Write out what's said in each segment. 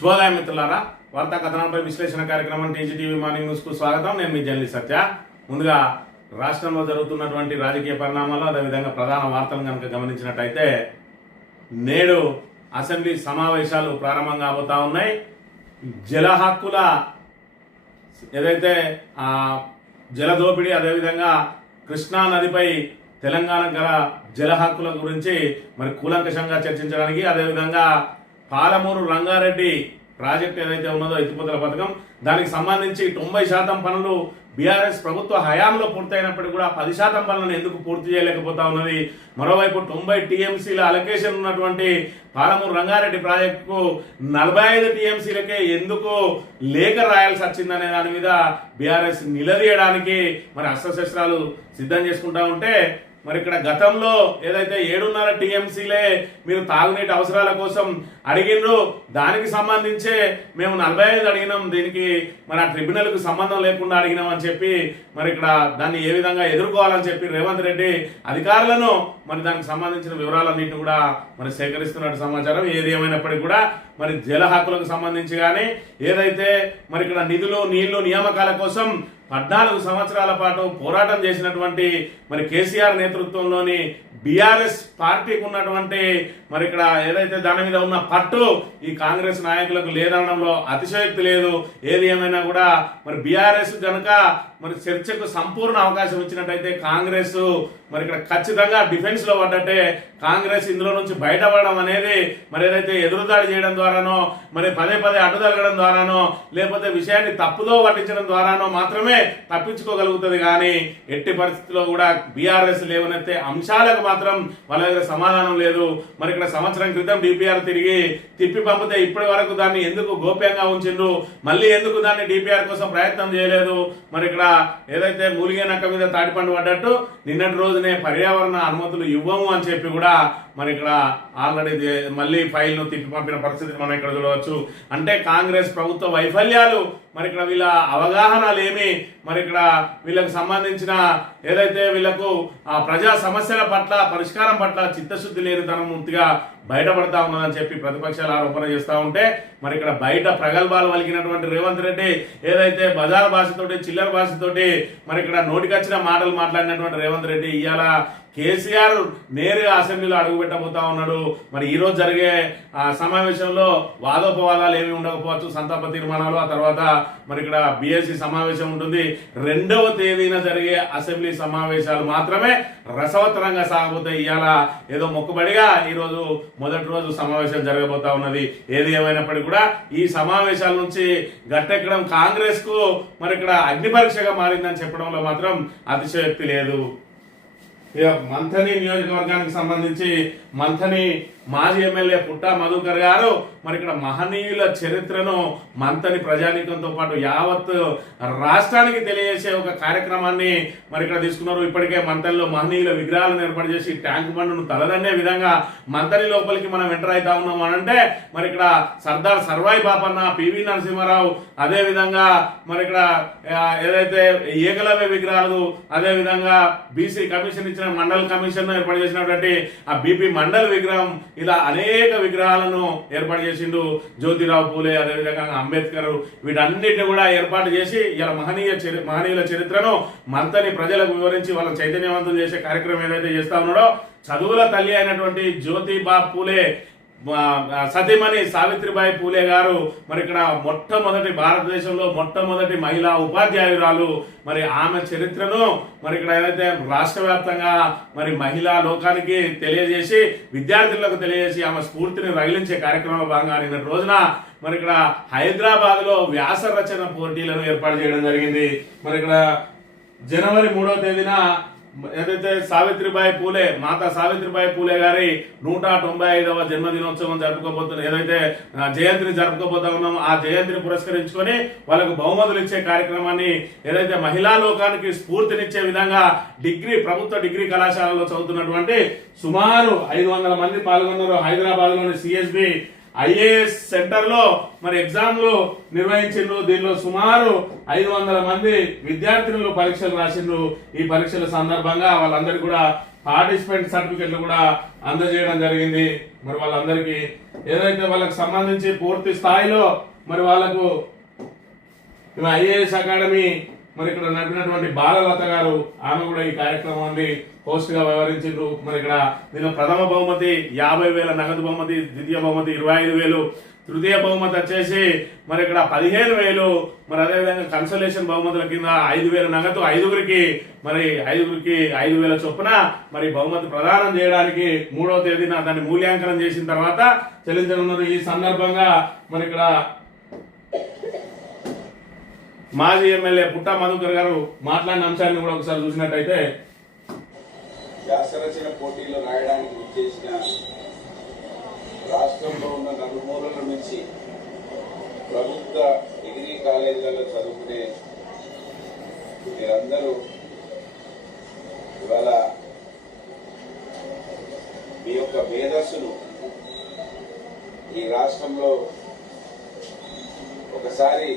శుభోదయం మిత్రులారా, వార్తా కథనంపై విశ్లేషణ కార్యక్రమం టీజీటీవీ మార్నింగ్ న్యూస్ కు స్వాగతం. నేను మీ జర్నలిస్ట్ సత్య. ముందుగా రాష్ట్రంలో జరుగుతున్నటువంటి రాజకీయ పరిణామాలు, అదేవిధంగా ప్రధాన వార్తలను కనుక గమనించినట్టయితే నేడు అసెంబ్లీ సమావేశాలు ప్రారంభం కాబోతా ఉన్నాయి. జల హక్కుల ఏదైతే జల దోపిడీ, అదేవిధంగా కృష్ణా నదిపై తెలంగాణ గల జల హక్కుల గురించి మరి కూలంకషంగా చర్చించడానికి, అదేవిధంగా పాలమూరు రంగారెడ్డి ప్రాజెక్ట్ ఏదైతే ఉన్నదో ఎత్తిపోతల పథకం, దానికి సంబంధించి 90% పనులు బీఆర్ఎస్ ప్రభుత్వ హయాంలో పూర్తయినప్పటికీ కూడా 10% పనులను ఎందుకు పూర్తి చేయలేకపోతా ఉన్నది. మరోవైపు 90 టీఎంసీల అలొకేషన్ ఉన్నటువంటి పాలమూరు రంగారెడ్డి ప్రాజెక్టుకు 45 టీఎంసీలకే ఎందుకు లేఖ రాయాల్సి వచ్చిందనే దాని మీద బీఆర్ఎస్ నిలదీయడానికి మరి అస్త్రశస్త్రాలు సిద్ధం చేసుకుంటా ఉంటే, మరి ఇక్కడ గతంలో ఏదైతే 7.5 టీఎంసీలే మీరు తాగునీటి అవసరాల కోసం అడిగినరు, దానికి సంబంధించే మేము 45 అడిగినాం, దీనికి మరి ఆ ట్రిబ్యునల్కు సంబంధం లేకుండా అడిగినాం అని చెప్పి మరి ఇక్కడ దాన్ని ఏ విధంగా ఎదుర్కోవాలని చెప్పి రేవంత్ రెడ్డి అధికారులను మరి దానికి సంబంధించిన వివరాలన్నింటినీ కూడా మరి సేకరిస్తున్నట్టు సమాచారం. ఏది ఏమైనప్పటికీ కూడా మరి జల హక్కులకు సంబంధించి కానీ ఏదైతే మరి ఇక్కడ నిధులు నీళ్లు నియామకాల కోసం 14 సంవత్సరాల పాటు పోరాటం చేసినటువంటి మరి కేసీఆర్ నేతృత్వంలోని బీఆర్ఎస్ పార్టీకి ఉన్నటువంటి మరి ఇక్కడ ఏదైతే దాని మీద ఉన్న పట్టు ఈ కాంగ్రెస్ నాయకులకు లేదనడంలో అతిశయోక్తి లేదు. ఏది ఏమైనా కూడా మరి బీఆర్ఎస్ కనుక మరి చర్చకు సంపూర్ణ అవకాశం ఇచ్చినట్టయితే కాంగ్రెస్ మరి ఇక్కడ ఖచ్చితంగా డిఫెన్స్ లో పడ్డట్టే. కాంగ్రెస్ ఇందులో నుంచి బయటపడడం అనేది మరి ఏదైతే ఎదురుదాడి చేయడం ద్వారానో, మరి పదే అడ్డుదలగడం ద్వారానో, లేకపోతే విషయాన్ని తప్పుదో పట్టించడం ద్వారానో మాత్రమే తప్పించుకోగలుగుతుంది. కానీ ఎట్టి పరిస్థితుల్లో కూడా బీఆర్ఎస్ లేవనెత్తే అంశాలకు మాత్రం వాళ్ళ దగ్గర సమాధానం లేదు. మరి ఇక్కడ సంవత్సరం క్రితం డిపిఆర్ తిప్పి పంపితే ఇప్పటి వరకు దాన్ని ఎందుకు గోప్యంగా ఉంచిండ్రు, మళ్ళీ ఎందుకు దాన్ని డిపిఆర్ కోసం ప్రయత్నం చేయలేదు. మరి ఇక్కడ ఏదైతే మూలిగే నక్క మీద తాటిపండు పడ్డట్టు నిన్నటి రోజునే పర్యావరణ అనుమతులు ఇవ్వము అని చెప్పి కూడా మరి ఇక్కడ ఆల్రెడీ మళ్ళీ ఫైల్ను తిప్పి పంపిన పరిస్థితి మనం ఇక్కడ చూడవచ్చు. అంటే కాంగ్రెస్ ప్రభుత్వ వైఫల్యాలు, మరి ఇక్కడ వీళ్ళ అవగాహన లేమి, మరి ఇక్కడ వీళ్ళకు సంబంధించిన ఏదైతే వీళ్ళకు ఆ ప్రజా సమస్యల పట్ల పరిష్కారం పట్ల చిత్తశుద్ధి లేనితనం పూర్తిగా బయటపడతా ఉన్నదని చెప్పి ప్రతిపక్షాలు ఆరోపణ చేస్తూ ఉంటే, మరి ఇక్కడ బయట ప్రగల్భాలు వలికినటువంటి రేవంత్ రెడ్డి ఏదైతే బజార్ భాషతోటి చిల్లర భాషతోటి మరి ఇక్కడ నోటికొచ్చిన మాటలు మాట్లాడినటువంటి రేవంత్ రెడ్డి ఇవాళ కేసీఆర్ నేరుగా అసెంబ్లీలో అడుగుపెట్టబోతా ఉన్నాడు. మరి ఈ రోజు జరిగే సమావేశంలో వాదోపవాదాలు ఏమి ఉండకపోవచ్చు, సంతాప తీర్మానాలు, ఆ తర్వాత మరి ఇక్కడ బీఎస్సీ సమావేశం ఉంటుంది. 2వ తేదీన జరిగే అసెంబ్లీ సమావేశాలు మాత్రమే రసవత్తరంగా సాగబోతాయి. ఇవాళ ఏదో మొక్కుబడిగా ఈ రోజు మొదటి రోజు సమావేశం జరగబోతా ఉన్నది. ఏది ఏమైనప్పటికీ కూడా ఈ సమావేశాల నుంచి గట్టెక్కడం కాంగ్రెస్ కు మరి ఇక్కడ అగ్ని పరీక్షగా మారిందని చెప్పడంలో మాత్రం అతిశయోక్తి లేదు. మంథని నియోజకవర్గానికి సంబంధించి మంథని మాజీ ఎమ్మెల్యే పుట్టా మధుకర్ గారు మరి ఇక్కడ మహనీయుల చరిత్రను మంథని ప్రజానీకంతో పాటు యావత్ రాష్ట్రానికి తెలియజేసే ఒక కార్యక్రమాన్ని మరి ఇక్కడ తీసుకున్నారు. ఇప్పటికే మంథనిలో మహనీయుల విగ్రహాలను ఏర్పాటు చేసి ట్యాంక్ బండ్ను తలదన్నే విధంగా మంథని లోపలికి మనం ఎంటర్ అవుతా ఉన్నాం అనంటే మరి ఇక్కడ సర్దార్ సర్వాయి బాపన్న, పివి నరసింహారావు, అదే విధంగా మరి ఇక్కడ ఏదైతే ఏకలవ్య విగ్రహాలు, అదే విధంగా బీసీ కమిషన్ ఇచ్చిన మండల్ కమిషన్ ఏర్పాటు చేసినటువంటి ఆ బీపీ మండల్ విగ్రహం, ఇలా అనేక విగ్రహాలను ఏర్పాటు చేసిండు. జ్యోతిరావు పూలే, అదేవిధంగా అంబేద్కర్, వీటన్నిటిని కూడా ఏర్పాటు చేసి ఇలా మహనీయుల చరిత్రను మంతని ప్రజలకు వివరించి వాళ్ళ చైతన్యవంతం చేసే కార్యక్రమం ఏదైతే చేస్తా ఉన్నాడో, చదువుల తల్లి అయినటువంటి జ్యోతిబా పూలే సతీమణి సావిత్రిబాయి పూలే గారు మరి ఇక్కడ భారతదేశంలో మొట్టమొదటి మహిళా ఉపాధ్యాయురాలు. మరి ఆమె చరిత్రను మరి ఇక్కడ ఏదైతే రాష్ట్ర వ్యాప్తంగా మరి మహిళా లోకానికి తెలియజేసి విద్యార్థులకు తెలియజేసి ఆమె స్ఫూర్తిని రగిలించే కార్యక్రమంలో భాగంగా నిన్న రోజున మరి ఇక్కడ హైదరాబాద్ లో వ్యాస రచన పోటీలను ఏర్పాటు చేయడం జరిగింది. మరి ఇక్కడ జనవరి 3వ తేదీన ఏదైతే మాతా సావిత్రిబాయి పూలే గారి 195వ జన్మదినోత్సవం జరుపుకోబోతున్న ఏదైతే జయంతిని జరుపుకోబోతా ఉన్నామో ఆ జయంతిని పురస్కరించుకొని వాళ్ళకు బహుమతులు ఇచ్చే కార్యక్రమాన్ని ఏదైతే మహిళా లోకానికి స్ఫూర్తినిచ్చే విధంగా ప్రభుత్వ డిగ్రీ కళాశాలలో చదువుతున్నటువంటి సుమారు 500 మంది పాల్గొన్నారు. హైదరాబాద్ లోని సిఎస్బి ఐఏఎస్ సెంటర్ లో మరి ఎగ్జామ్లు నిర్వహించిండ్రు. దీనిలో సుమారు 500 మంది విద్యార్థినులు పరీక్షలు రాసిండ్రు. ఈ పరీక్షల సందర్భంగా వాళ్ళందరికీ కూడా పార్టిసిపెంట్ సర్టిఫికెట్లు కూడా అందజేయడం జరిగింది. మరి వాళ్ళందరికీ ఏదైతే వాళ్ళకి సంబంధించి పూర్తి స్థాయిలో మరి వాళ్ళకు ఐఏఎస్ అకాడమీ మరి ఇక్కడ నడిపినటువంటి బాలలత గారు, ఆమె కూడా ఈ కార్యక్రమాన్ని హోస్ట్ గా వ్యవహరించారు. మరి ఇక్కడ దీని ప్రథమ బహుమతి 50,000 నగదు బహుమతి, ద్వితీయ బహుమతి 25,000, తృతీయ బహుమతి వచ్చేసి మరి ఇక్కడ 15,000, మరి అదేవిధంగా కన్సలేషన్ బహుమతుల కింద 5,000 నగదు, ఐదుగురికి 5,000 చొప్పున మరి బహుమతి ప్రదానం చేయడానికి 3వ తేదీన దాన్ని మూల్యాంకనం చేసిన తర్వాత చెల్లించనున్నారు. ఈ సందర్భంగా మరి ఇక్కడ మాజీ ఎమ్మెల్యే పుట్ట మధుకర్ గారు మాట్లాడిన అంశాన్ని కూడా ఒకసారి చూసినట్టయితే, వ్యాసరచన పోటీలో రాయడానికి విచ్చేసిన రాష్ట్రంలో ఉన్న నలుమూలల నుంచి ప్రభుత్వ డిగ్రీ కాలేజీలలో చదువుకునే మీరందరూ ఇవాళ మీ యొక్క మేధస్సును ఈ రాష్ట్రంలో ఒకసారి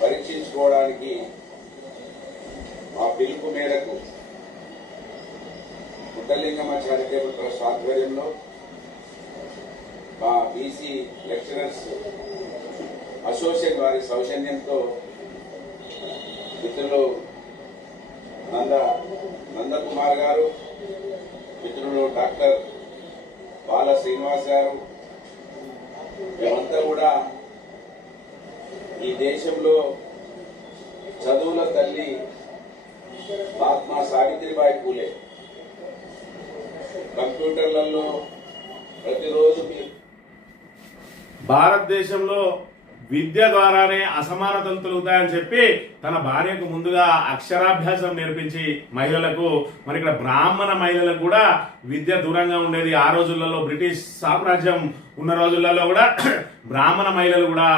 పరీక్షించుకోవడానికి మా పిలుపు మేరకు పుట్టలింగమ్మ చారిటబుల్ ట్రస్ట్ ఆధ్వర్యంలో మా బీసీ లెక్చరర్స్ అసోసియేషన్ వారి సౌజన్యంతో మిత్రులు నందకుమార్ గారు, మిత్రులు డాక్టర్ బాల శ్రీనివాస్ గారు, మేమంతా కూడా ఈ దేశంలో చదువుల తల్లి మహాత్మా సావిత్రిబాయి పూలే కంప్యూటర్లలో ప్రతిరోజు భారతదేశంలో విద్య ద్వారానే అసమానతలు తొలుగుతాయని చెప్పి తన భార్యకు ముందుగా అక్షరాభ్యాసం నేర్పించి మహిళలకు, మరి ఇక్కడ బ్రాహ్మణ మహిళలకు కూడా విద్య దూరంగా ఉండేది. ఆ రోజులలో బ్రిటిష్ సామ్రాజ్యం ఉన్న రోజులలో కూడా బ్రాహ్మణ మహిళలు కూడా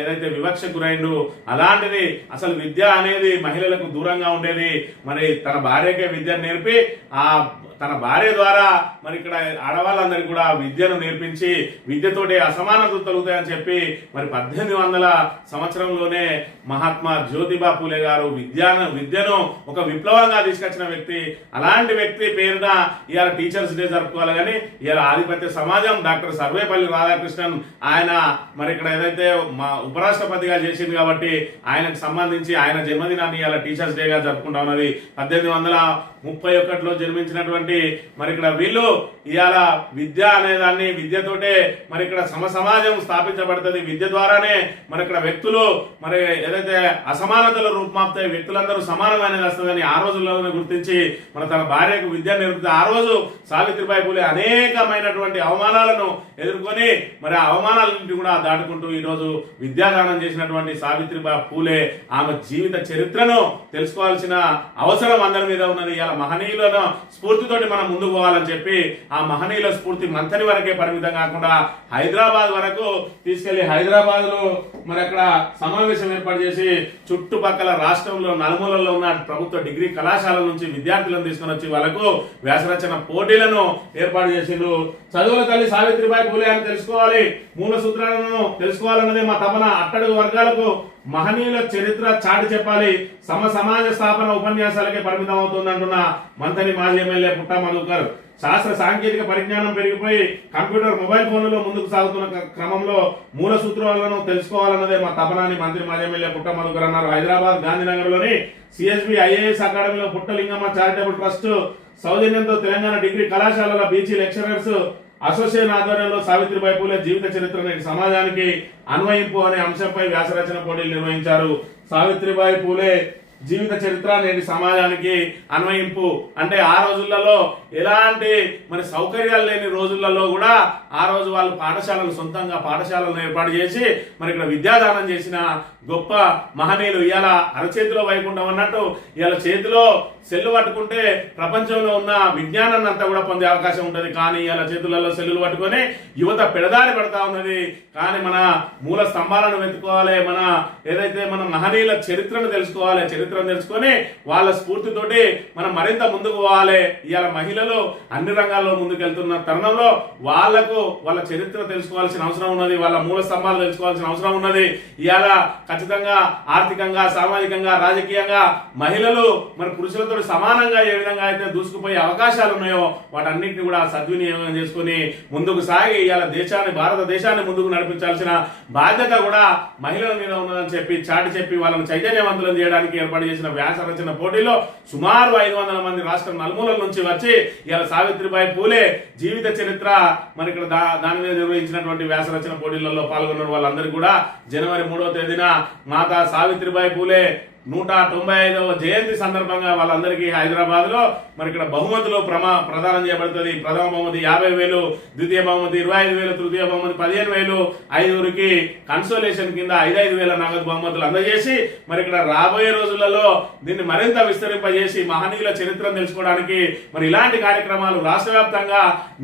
ఏదైతే వివక్ష గురైండు, అలాంటిది అసలు విద్య అనేది మహిళలకు దూరంగా ఉండేది. మరి తన భార్యకే విద్య నేర్పి తన భార్య ద్వారా మరి ఇక్కడ ఆడవాళ్ళందరికీ కూడా విద్యను నేర్పించి విద్యతోటి అసమానతలు తొలుగుతాయని చెప్పి మరి 1800 సంవత్సరంలోనే మహాత్మా జ్యోతిబా పూలే గారు విద్యను ఒక విప్లవంగా తీసుకొచ్చిన వ్యక్తి. అలాంటి వ్యక్తి పేరున ఇవాళ టీచర్స్ డే జరుపుకోవాలి. కానీ ఇవాళ ఆధిపత్య సమాజం డాక్టర్ సర్వేపల్లి రాధాకృష్ణన్ ఆయన మరి ఇక్కడ ఏదైతే ఉపరాష్ట్రపతిగా చేసింది కాబట్టి ఆయనకు సంబంధించి ఆయన జన్మదినాన్ని ఇవాళ టీచర్స్ డేగా జరుపుకుంటా ఉన్నది. 1831లో జన్మించినటువంటి మరి ఇక్కడ వీళ్ళు ఇవాళ విద్య అనేదాన్ని విద్యతోటే మరి ఇక్కడ సమాజం స్థాపించబడుతుంది. విద్య ద్వారానే మరి ఇక్కడ వ్యక్తులు మరి ఏదైతే అసమానతలు రూపుమాపుతాయి, వ్యక్తులందరూ సమానమైన వస్తుందని ఆ రోజుల్లోనే గుర్తించి మన తన భార్యకు విద్య నేర్పుతుంది. ఆ రోజు సావిత్రిబాయి పూలే అనేకమైనటువంటి అవమానాలను ఎదుర్కొని మరి ఆ అవమానాలన్నింటి కూడా దాటుకుంటూ ఈ రోజు విద్యాదానం చేసినటువంటి సావిత్రిబాయి పూలే ఆమె జీవిత చరిత్రను తెలుసుకోవాల్సిన అవసరం అందరి మీద ఉన్నది. ఇలా మహనీయులను స్ఫూర్తితోటి మనం ముందుకు పోవాలని చెప్పి ఆ మహనీయుల స్ఫూర్తి మంథని వరకే పరిమితం కాకుండా హైదరాబాద్ వరకు తీసుకెళ్లి హైదరాబాద్ లో మరి అక్కడ సమావేశం ఏర్పాటు చేసి చుట్టుపక్కల రాష్ట్రంలో నలుమూలల్లో ఉన్న ప్రభుత్వ డిగ్రీ కళాశాల నుంచి విద్యార్థులను తీసుకుని వచ్చి వాళ్ళకు వ్యాసరచన పోటీలను ఏర్పాటు చేసిండ్రు. చదువుల తల్లి సావిత్రిబాయి పూలే అని తెలుసుకోవాలి, మూల సూత్రాలను తెలుసుకోవాలన్నదే మా తపన. అట్టడుగు వర్గాలకు మహనీయుల చరిత్ర చాటి చెప్పాలి, సమాజ స్థాపన ఉపన్యాసాలకే పరిమితం అవుతుందంటున్న మంథని మాజీ ఎమ్మెల్యే పుట్ట మధుకర్, శాస్త్ర సాంకేతిక పరిజ్ఞానం పెరిగిపోయి కంప్యూటర్ మొబైల్ ఫోన్లలో ముందుకు సాగుతున్న క్రమంలో మూల సూత్రాలను తెలుసుకోవాలన్నదే మా తపనాన్ని మంత్రి మాజీ ఎమ్మెల్యే పుట్ట మధుకర్ అన్నారు. హైదరాబాద్ గాంధీనగర్ లోని సిఎస్బి ఐఏఎస్ అకాడమీలో పుట్టలింగమ్మ చారిటబుల్ ట్రస్ట్ సౌజన్యంతో తెలంగాణ డిగ్రీ కళాశాలల బీసీ లెక్చరర్స్ అసోసియేషన్ ఆధ్వర్యంలో సావిత్రిబాయి పూలే జీవిత చరిత్ర సమాజానికి అన్వయింపు అనే అంశంపై వ్యాసరచన పోటీలు నిర్వహించారు. సావిత్రిబాయి పూలే జీవిత చరిత్ర నేటి సమాజానికి అన్వయింపు అంటే ఆ రోజులలో ఎలాంటి మరి సౌకర్యాలు లేని రోజులలో కూడా ఆ రోజు వాళ్ళు సొంతంగా పాఠశాలను ఏర్పాటు చేసి మరి ఇక్కడ విద్యాదానం చేసిన గొప్ప మహనీయులు. ఇవాళ అరచేతిలో వైకుంఠం అన్నట్టు ఇవాళ చేతిలో సెల్లు పట్టుకుంటే ప్రపంచంలో ఉన్న విజ్ఞానాన్ని అంతా కూడా పొందే అవకాశం ఉంటుంది. కానీ ఇవాళ చేతులలో సెల్లులు పట్టుకొని యువత పెడదారి పడతా ఉన్నది. కానీ మన మూల స్తంభాలను వెతుకోవాలి, మన ఏదైతే మన మహనీయుల చరిత్రను తెలుసుకోవాలి. చరిత్రను తెలుసుకొని వాళ్ళ స్ఫూర్తితోటి మనం మరింత ముందుకు పోవాలి. ఇవాళ మహిళలు అన్ని రంగాల్లో ముందుకెళ్తున్న తరుణంలో వాళ్లకు వాళ్ళ చరిత్ర తెలుసుకోవాల్సిన అవసరం ఉన్నది, వాళ్ళ మూల స్తంభాలు తెలుసుకోవాల్సిన అవసరం ఉన్నది. ఇవాళ ఖచ్చితంగా ఆర్థికంగా, సామాజికంగా, రాజకీయంగా మహిళలు మన పురుషులతో సమానంగా ఏ విధంగా అయితే దూసుకుపోయే అవకాశాలు ఉన్నాయో వాటన్నింటినీ కూడా సద్వినియోగం చేసుకుని ముందుకు సాగి ఇవాళ భారతదేశాన్ని ముందుకు నడిపించాల్సిన బాధ్యత కూడా మహిళల మీద ఉన్నదని చాటి చెప్పి వాళ్ళని చైతన్యవంతులను చేయడానికి ఏర్పాటు చేసిన వ్యాస రచన పోటీలో సుమారు 500 మంది రాష్ట్రం నలుమూలల నుంచి వచ్చి ఇవాళ సావిత్రిబాయి పూలే జీవిత చరిత్ర మరి ఇక్కడ దాని మీద నిర్వహించినటువంటి వ్యాస రచన పోటీలలో పాల్గొన్న వాళ్ళందరికీ కూడా జనవరి 3వ తేదీన మాతా సావిత్రిబాయి పూలే 195వ జయంతి సందర్భంగా వాళ్ళందరికీ హైదరాబాద్ లో మరి ఇక్కడ బహుమతులు ప్రదానం చేయబడుతుంది. ప్రథమ బహుమతి 50,000, ద్వితీయ బహుమతి 25,000, తృతీయ బహుమతి 15,000, ఐదుగురికి కన్సోలేషన్ కింద 5,000 నగదు బహుమతులు అందజేసి మరి ఇక్కడ రాబోయే రోజులలో దీన్ని మరింత విస్తరింపజేసి మహనీయుల చరిత్రను తెలుసుకోవడానికి మరి ఇలాంటి కార్యక్రమాలు రాష్ట్ర వ్యాప్తంగా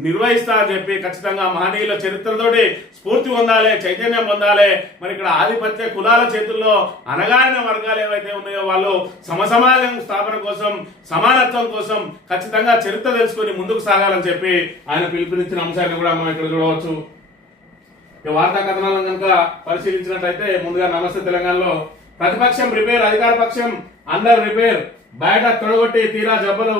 నిర్వహిస్తా అని చెప్పి ఖచ్చితంగా మహనీయుల చరిత్రతోటి స్ఫూర్తి పొందాలి, చైతన్యం పొందాలి. మరి ఇక్కడ ఆధిపత్య కులాల చేతుల్లో అనగారిన వర్గాలు ఏవైతే ఉన్నాయో వాళ్ళు సమసమాజం స్థాపన కోసం, సమానత్వం కోసం ఖచ్చితంగా చరిత్ర తెలుసుకొని ముందుకు సాగాలని చెప్పి ఆయన పిలుపునిచ్చిన అంశాన్ని కూడా మనం ఇక్కడ చూడవచ్చు. వార్తా కథనాలను కనుక పరిశీలించినట్లయితే ముందుగా నమస్తే తెలంగాణలో ప్రతిపక్షం రిపేర్, అధికార పక్షం అండర్ రిపేర్, బయట తొడగొట్టి తీరా జబ్బలు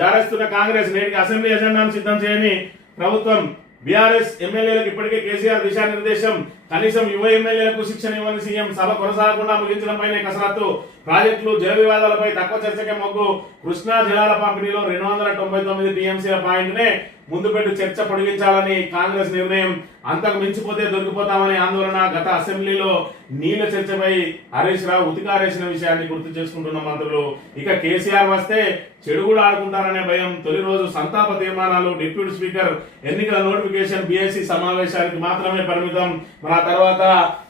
జారేస్తున్న కాంగ్రెస్ నేటికి అసెంబ్లీ ఎజెండాను సిద్ధం చేయని ప్రభుత్వం. బీఆర్ఎస్ ఎమ్మెల్యేలకు ఇప్పటికే కేసీఆర్ దిశానిర్దేశం, కనీసం యువ ఎమ్మెల్యేలకు శిక్షణ ఇవ్వని సీఎం. సభ కొనసాగకుండా ముగించడంపైనే కసరత్తు. ప్రాజెక్టులు, జల వివాదాలపై తక్కువ చర్చకే మొగ్గు. కృష్ణా జలాల పంపిణీలో 299 టీఎంసీల పాయింట్ నే ముందు పెట్టి చర్చ పొడిగించాలని కాంగ్రెస్ నిర్ణయం. అంతకు మించిపోతే దొరికిపోతామని ఆందోళన. గత అసెంబ్లీలో నీళ్ల చర్చపై హరీష్ రావు ఉతికారేసిన విషయాన్ని గుర్తు చేసుకుంటున్న మంత్రులు. ఇక కేసీఆర్ వస్తే చెడు కూడా ఆడుకుంటారనే భయం. తొలి రోజు సంతాప తీర్మానాలు, డిప్యూటీ స్పీకర్ ఎన్నికల నోటిఫికేషన్ బీఎస్సీ సమావేశానికి మాత్రమే పరిమితం. మరి ఆ తర్వాత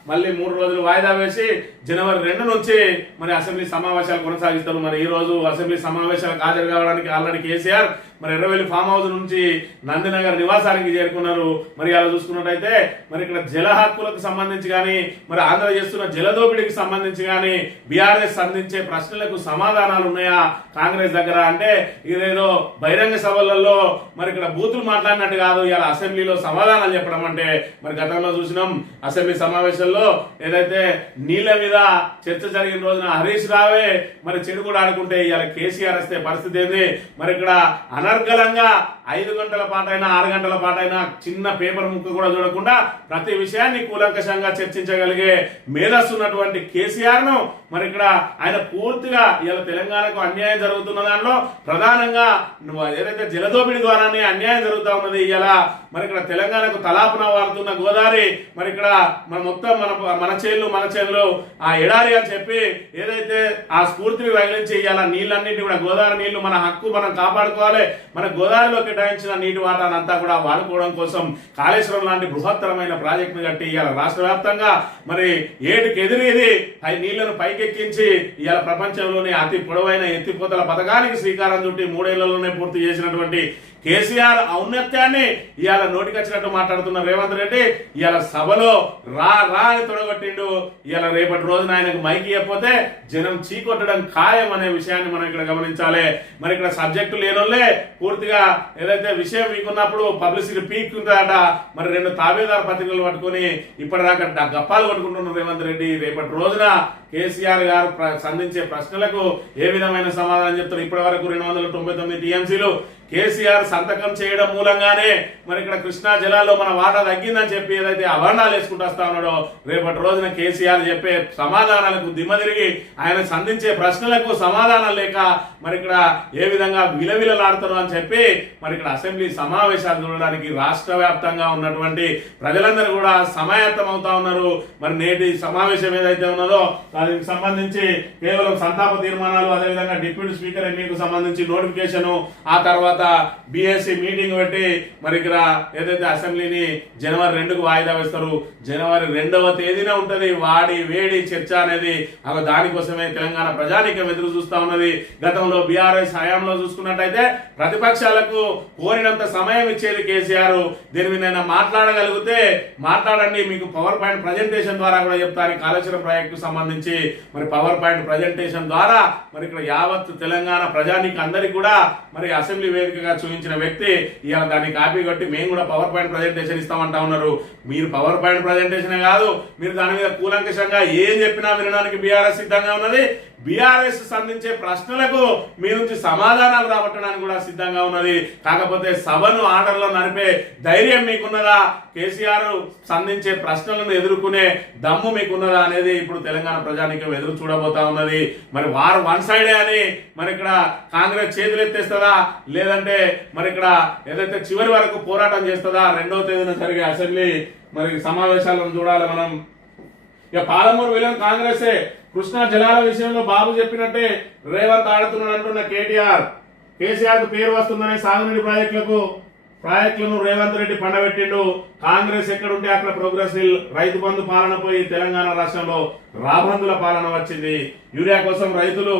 మళ్ళీ 3 రోజులు వాయిదా వేసి జనవరి 2 నుంచి మరి అసెంబ్లీ సమావేశాలు కొనసాగిస్తారు. మరి ఈ రోజు అసెంబ్లీ సమావేశాలకు హాజరు కావడానికి ఆల్రెడీ కేసీఆర్ మరి ఎర్రవెల్లి ఫామ్ హౌస్ నుంచి నందినగర్ నివాసానికి చేరుకున్నారు. మరి అలా చూసుకున్నట్టయితే మరి ఇక్కడ జల హక్కులకు సంబంధించి కానీ, మరి ఆంధ్ర చేస్తున్న జలదోపిడికి సంబంధించి కానీ బీఆర్ఎస్ అందించే ప్రశ్నలకు సమాధానాలు ఉన్నాయా కాంగ్రెస్ దగ్గర అంటే ఇదేదో బహిరంగ సభలలో మరి ఇక్కడ బూతులు మాట్లాడినట్టు కాదు. ఇలా అసెంబ్లీలో సమాధానాలు చెప్పడం అంటే మరి గతంలో చూసినాం అసెంబ్లీ సమావేశంలో ఏదైతే నీళ్ల మీద చర్చ జరిగిన రోజున హరీష్ రావే మరి చెడు కూడా ఆడుకుంటే ఇవాళ కేసీఆర్ వస్తే పరిస్థితి ఏంది? మరి ఇక్కడ అనర్గళంగా 5 గంటల పాటైనా 6 గంటల పాటైనా చిన్న పేపర్ ముక్క కూడా చూడకుండా ప్రతి విషయాన్ని కూలంకషంగా చర్చించగలిగే మేధస్సు ఉన్నటువంటి కేసీఆర్ ను మరి ఇక్కడ ఆయన పూర్తిగా ఇలా తెలంగాణకు అన్యాయం జరుగుతున్న దానిలో ప్రధానంగా ఏదైతే జలదోపిడి ద్వారానే అన్యాయం జరుగుతా ఉన్నది. ఇలా మరి ఇక్కడ తెలంగాణకు తలాపున వాడుతున్న గోదావరి మరి ఇక్కడ మన మొత్తం మన చేనులు ఆ ఎడారి అని చెప్పి ఏదైతే ఆ స్ఫూర్తిని రగిలించి ఇవాళ నీళ్ళన్నింటి కూడా గోదావరి నీళ్లు మన హక్కు, మనం కాపాడుకోవాలి. మన గోదావరిలో కేటాయించిన నీటి వాటానంతా కూడా వాడుకోవడం కోసం కాళేశ్వరం లాంటి బృహత్తరమైన ప్రాజెక్టును కట్టి ఇవాళ రాష్ట్ర వ్యాప్తంగా మరి ఏటికి ఎదిరేది నీళ్లను పైకెక్కించి ఇవాళ ప్రపంచంలోనే అతి పొడవైన ఎత్తిపోతల పథకానికి శ్రీకారం చుట్టి 3 ఏళ్లలోనే పూర్తి చేసినటువంటి కేసీఆర్ ఔన్నత్యాన్ని ఇవాళ నోటికొచ్చినట్టు మాట్లాడుతున్న రేవంత్ రెడ్డి ఇవాళ సభలో రా అని తొడగొట్టిండు. ఇవాళ రేపటి రోజున ఆయనకు మైకి ఇవ్వకపోతే జనం చీకొట్టడం ఖాయం అనే విషయాన్ని మనం ఇక్కడ గమనించాలి. మరి ఇక్కడ సబ్జెక్టు లేనోళ్ళే పూర్తిగా ఏదైతే విషయం మీకున్నప్పుడు పబ్లిసిటీ పీక్ ఉంటుందట. మరి 2 తాబేదారు పత్రికలు పట్టుకుని ఇప్పటిదాకా గప్పాలు కొట్టుకుంటున్న రేవంత్ రెడ్డి రేపటి రోజున కేసీఆర్ గారు సంధించే ప్రశ్నలకు ఏ విధమైన సమాధానం చెప్తారు? ఇప్పటి వరకు 299 టీఎంసీలు కేసీఆర్ సంతకం చేయడం మూలంగానే మరి ఇక్కడ కృష్ణా జిల్లాలో మన వాటా తగ్గిందని చెప్పి ఏదైతే అవర్ణాలు వేసుకుంటూ వస్తా ఉన్నాడో రేపటి రోజున కేసీఆర్ చెప్పే సమాధానాలకు దిమ్మ తిరిగి ఆయన సంధించే ప్రశ్నలకు సమాధానం లేక మరి ఇక్కడ ఏ విధంగా విలవిలలాడుతారు అని చెప్పి మరి ఇక్కడ అసెంబ్లీ సమావేశాలు చూడడానికి రాష్ట్ర వ్యాప్తంగా ఉన్నటువంటి ప్రజలందరూ కూడా సమాయత్తం అవుతా ఉన్నారు. మరి నేటి సమావేశం ఏదైతే ఉన్నదో దానికి సంబంధించి కేవలం సంతాప తీర్మానాలు, అదేవిధంగా డిప్యూటీ స్పీకర్ ఎన్నికకు సంబంధించి నోటిఫికేషన్, ఆ తర్వాత తర్వాత బిఎస్సి మీటింగ్ పెట్టి మరి ఇక్కడ ఏదైతే అసెంబ్లీని జనవరి 2కు వాయిదా వేస్తారు. జనవరి 2వ తేదీన ఉంటది వాడి వేడి చర్చ అనేది. దానికోసమే తెలంగాణ ప్రజానీకం ఎదురు చూస్తా ఉన్నది. గతంలో బీఆర్ఎస్ హయాంలో చూసుకున్నట్టయితే ప్రతిపక్షాలకు కోరినంత సమయం ఇచ్చేది కేసీఆర్. దీని మీద మాట్లాడగలిగితే మాట్లాడండి, మీకు పవర్ పాయింట్ ప్రజెంటేషన్ ద్వారా కూడా చెప్తారు. కాళేశ్వరం ప్రాజెక్టు సంబంధించి మరి పవర్ పాయింట్ ప్రజెంటేషన్ ద్వారా మరి ఇక్కడ యావత్ తెలంగాణ ప్రజానికి అందరికి కూడా మరి అసెంబ్లీ వేదికగా చూపించిన వ్యక్తి ఇవాళ దాన్ని కాపీ కొట్టి మేము కూడా పవర్ పాయింట్ ప్రజెంటేషన్ ఇస్తామంటా ఉన్నారు. మీరు పవర్ పాయింట్ ప్రజెంటేషన్ కాదు, మీరు దాని మీద కూలంకషంగా ఏం చెప్పినా వినడానికి బీఆర్ఎస్ సిద్ధంగా ఉన్నది. బీఆర్ఎస్ సంధించే ప్రశ్నలకు మీ నుంచి సమాధానాలు రాబట్టడానికి కూడా సిద్ధంగా ఉన్నది. కాకపోతే సభను ఆర్డర్లో నడిపే ధైర్యం మీకున్నదా, కేసీఆర్ సంధించే ప్రశ్నలను ఎదుర్కొనే దమ్ము మీకున్నదా అనేది ఇప్పుడు తెలంగాణ ప్రజానీకం ఎదురు చూడబోతా ఉన్నది. మరి వారు వన్ సైడే అని మరి ఇక్కడ కాంగ్రెస్ చేతులు ఎత్తేస్తుందా, లేదంటే మరి ఇక్కడ ఏదైతే చివరి వరకు పోరాటం చేస్తుందా? 2వ తేదీన జరిగే అసెంబ్లీ మరి సమావేశాలను చూడాలి మనం. ఇక పాలమూరు విలన్ కాంగ్రెసే. కృష్ణా జలాల విషయంలో బాబు చెప్పినట్టే రేవంత్ ఆడుతున్నాడు అంటున్న కేసీఆర్ కు పేరు వస్తుందనే సాగునీటి ప్రాజెక్టులను రేవంత్ రెడ్డి పండబెట్టిండు. కాంగ్రెస్ ఎక్కడుంటే అక్కడ ప్రోగ్రెస్ రైతు బంధు పాలన పోయి తెలంగాణ రాష్ట్రంలో రాబందుల పాలన వచ్చింది. యూరియా కోసం రైతులు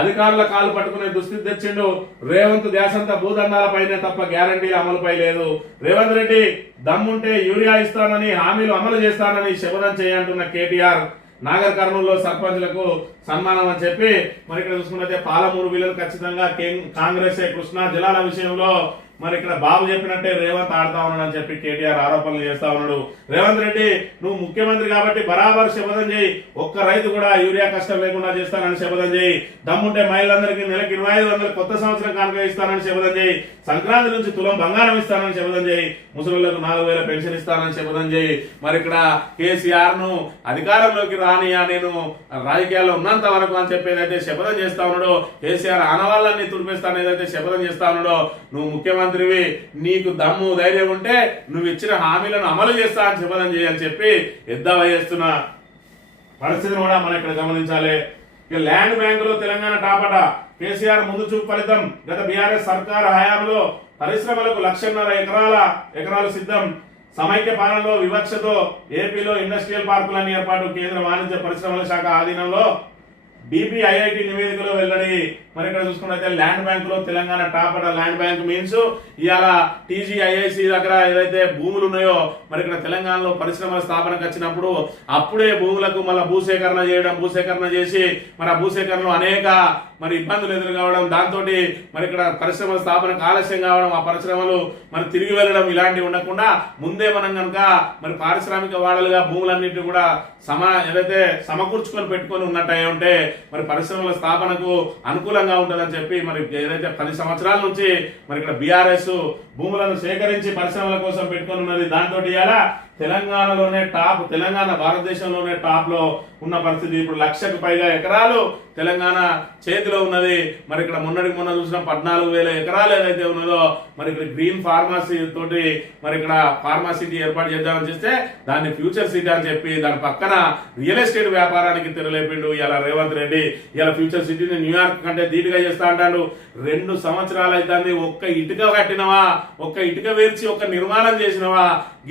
అధికారుల కాలు పట్టుకునే దుస్థితి తెచ్చిండు. రేవంత్ ధ్యాసంతా భూదండాలపైనే తప్ప గ్యారంటీల అమలుపై లేదు. రేవంత్ రెడ్డి దమ్ముంటే యూరియా ఇస్తానని, హామీలు అమలు చేస్తానని శపథం చేయంటున్న కేటీఆర్. నాగర్ కర్నూలులో సర్పంచ్లకు సన్మానం అని చెప్పి మరి ఇక్కడ చూసుకున్నట్టే పాలమూరు విలువలు ఖచ్చితంగా కాంగ్రెస్ కృష్ణా జలాల విషయంలో మరి ఇక్కడ బాబు చెప్పినట్టే రేవంత్ ఆడుతా ఉన్నాడు అని చెప్పి కేటీఆర్ ఆరోపణలు చేస్తా ఉన్నాడు. రేవంత్ రెడ్డి నువ్వు ముఖ్యమంత్రి కాబట్టి బరాబర్ శపథం చేయి, ఒక్క రైతు కూడా యూరియా కష్టం లేకుండా చేస్తానని శపథం చేయి. దమ్ముంటే మహిళలందరికీ నెలకి 2500 కొత్త సంవత్సరం కానుక ఇస్తానని శపథం చేయి. సంక్రాంతి నుంచి తులం బంగారం ఇస్తానని శపథం చేయి. ముసలిళ్లకు 4000 పెన్షన్ ఇస్తానని శపథం చేయి. మరి ఇక్కడ కేసీఆర్ ను అధికారంలోకి రానియా, నేను రాజకీయాల్లో ఉన్నంత వరకు అని చెప్పేదైతే శపథం చేస్తా ఉన్నాడో, కేసీఆర్ ఆనవాళ్ళని తుడిపేస్తాను ఏదైతే శపథం చేస్తా ఉన్నాడో, నువ్వు ముఖ్యమంత్రివి, నీకు దమ్ము ధైర్యం ఉంటే నువ్వు ఇచ్చిన హామీలను అమలు చేస్తా అని శపథం చేయని చెప్పి ఎద్దావా చేస్తున్న పరిస్థితిని కూడా మనం ఇక్కడ గమనించాలి. ఇక ల్యాండ్ బ్యాంకులో తెలంగాణ టాపట. కేసీఆర్ ముందు చూపు ఫలితం. గత బీఆర్ఎస్ సర్కార్ హయాంలో పరిశ్రమలకు 1,50,000 ఎకరాలు సిద్ధం. సమైక్య పాలనలో వివక్షతో ఏపీలో ఇండస్ట్రియల్ పార్కులన్నీ ఏర్పాటు. కేంద్ర వాణిజ్య పరిశ్రమల శాఖ ఆధీనంలో DPIIT నివేదికలో వెల్లడి. మరి ఇక్కడ చూసుకున్నట్లయితే ల్యాండ్ బ్యాంక్ లో తెలంగాణ టాపట. ల్యాండ్ బ్యాంక్ మీన్స్ ఇవాళ TGIIC దగ్గర ఏదైతే భూములు ఉన్నాయో మరి ఇక్కడ తెలంగాణలో పరిశ్రమల స్థాపనకు వచ్చినప్పుడు అప్పుడే భూములకు మళ్ళీ భూసేకరణ చేసి మరి ఆ భూసేకరణలో అనేక మరి ఇబ్బందులు ఎదురు కావడం, దాంతో మరి ఇక్కడ పరిశ్రమల స్థాపనకు ఆలస్యం కావడం, ఆ పరిశ్రమలు మరి తిరిగి వెళ్ళడం ఇలాంటివి ఉండకుండా ముందే మనం కనుక మరి పారిశ్రామిక వాడలుగా భూములన్నింటినీ కూడా ఏదైతే సమకూర్చుకొని పెట్టుకొని ఉన్నట్టయి ఉంటే మరి పరిశ్రమల స్థాపనకు అనుకూలంగా ఉంటుందని చెప్పి మరి ఏదైతే 10 సంవత్సరాల నుంచి మరి ఇక్కడ బీఆర్ఎస్ భూములను సేకరించి పరిశ్రమల కోసం పెట్టుకొని ఉన్నది. దాంతో ఇవాళ తెలంగాణలోనే టాప్, తెలంగాణ భారతదేశంలోనే టాప్ లో ఉన్న పరిస్థితి. ఇప్పుడు 1,00,000కు పైగా ఎకరాలు తెలంగాణ చేతిలో ఉన్నది. మరి ఇక్కడ మొన్న చూసిన 14,000 ఎకరాలు ఏదైతే ఉన్నదో మరి ఇక్కడ గ్రీన్ ఫార్మసీ తోటి మరి ఇక్కడ ఫార్మాసిటీ ఏర్పాటు చేద్దామని చేస్తే దాన్ని ఫ్యూచర్ సిటీ అని చెప్పి దాని పక్కన రియల్ ఎస్టేట్ వ్యాపారానికి తెరలేపిండు ఇలా రేవంత్ రెడ్డి. ఇలా ఫ్యూచర్ సిటీని న్యూయార్క్ కంటే ధీటుగా చేస్తా అంటాడు. 2 సంవత్సరాలు అయితే ఒక్క ఇటుక కట్టినవా, ఒక్క ఇటుక వేర్చి ఒక్క నిర్మాణం చేసినవా?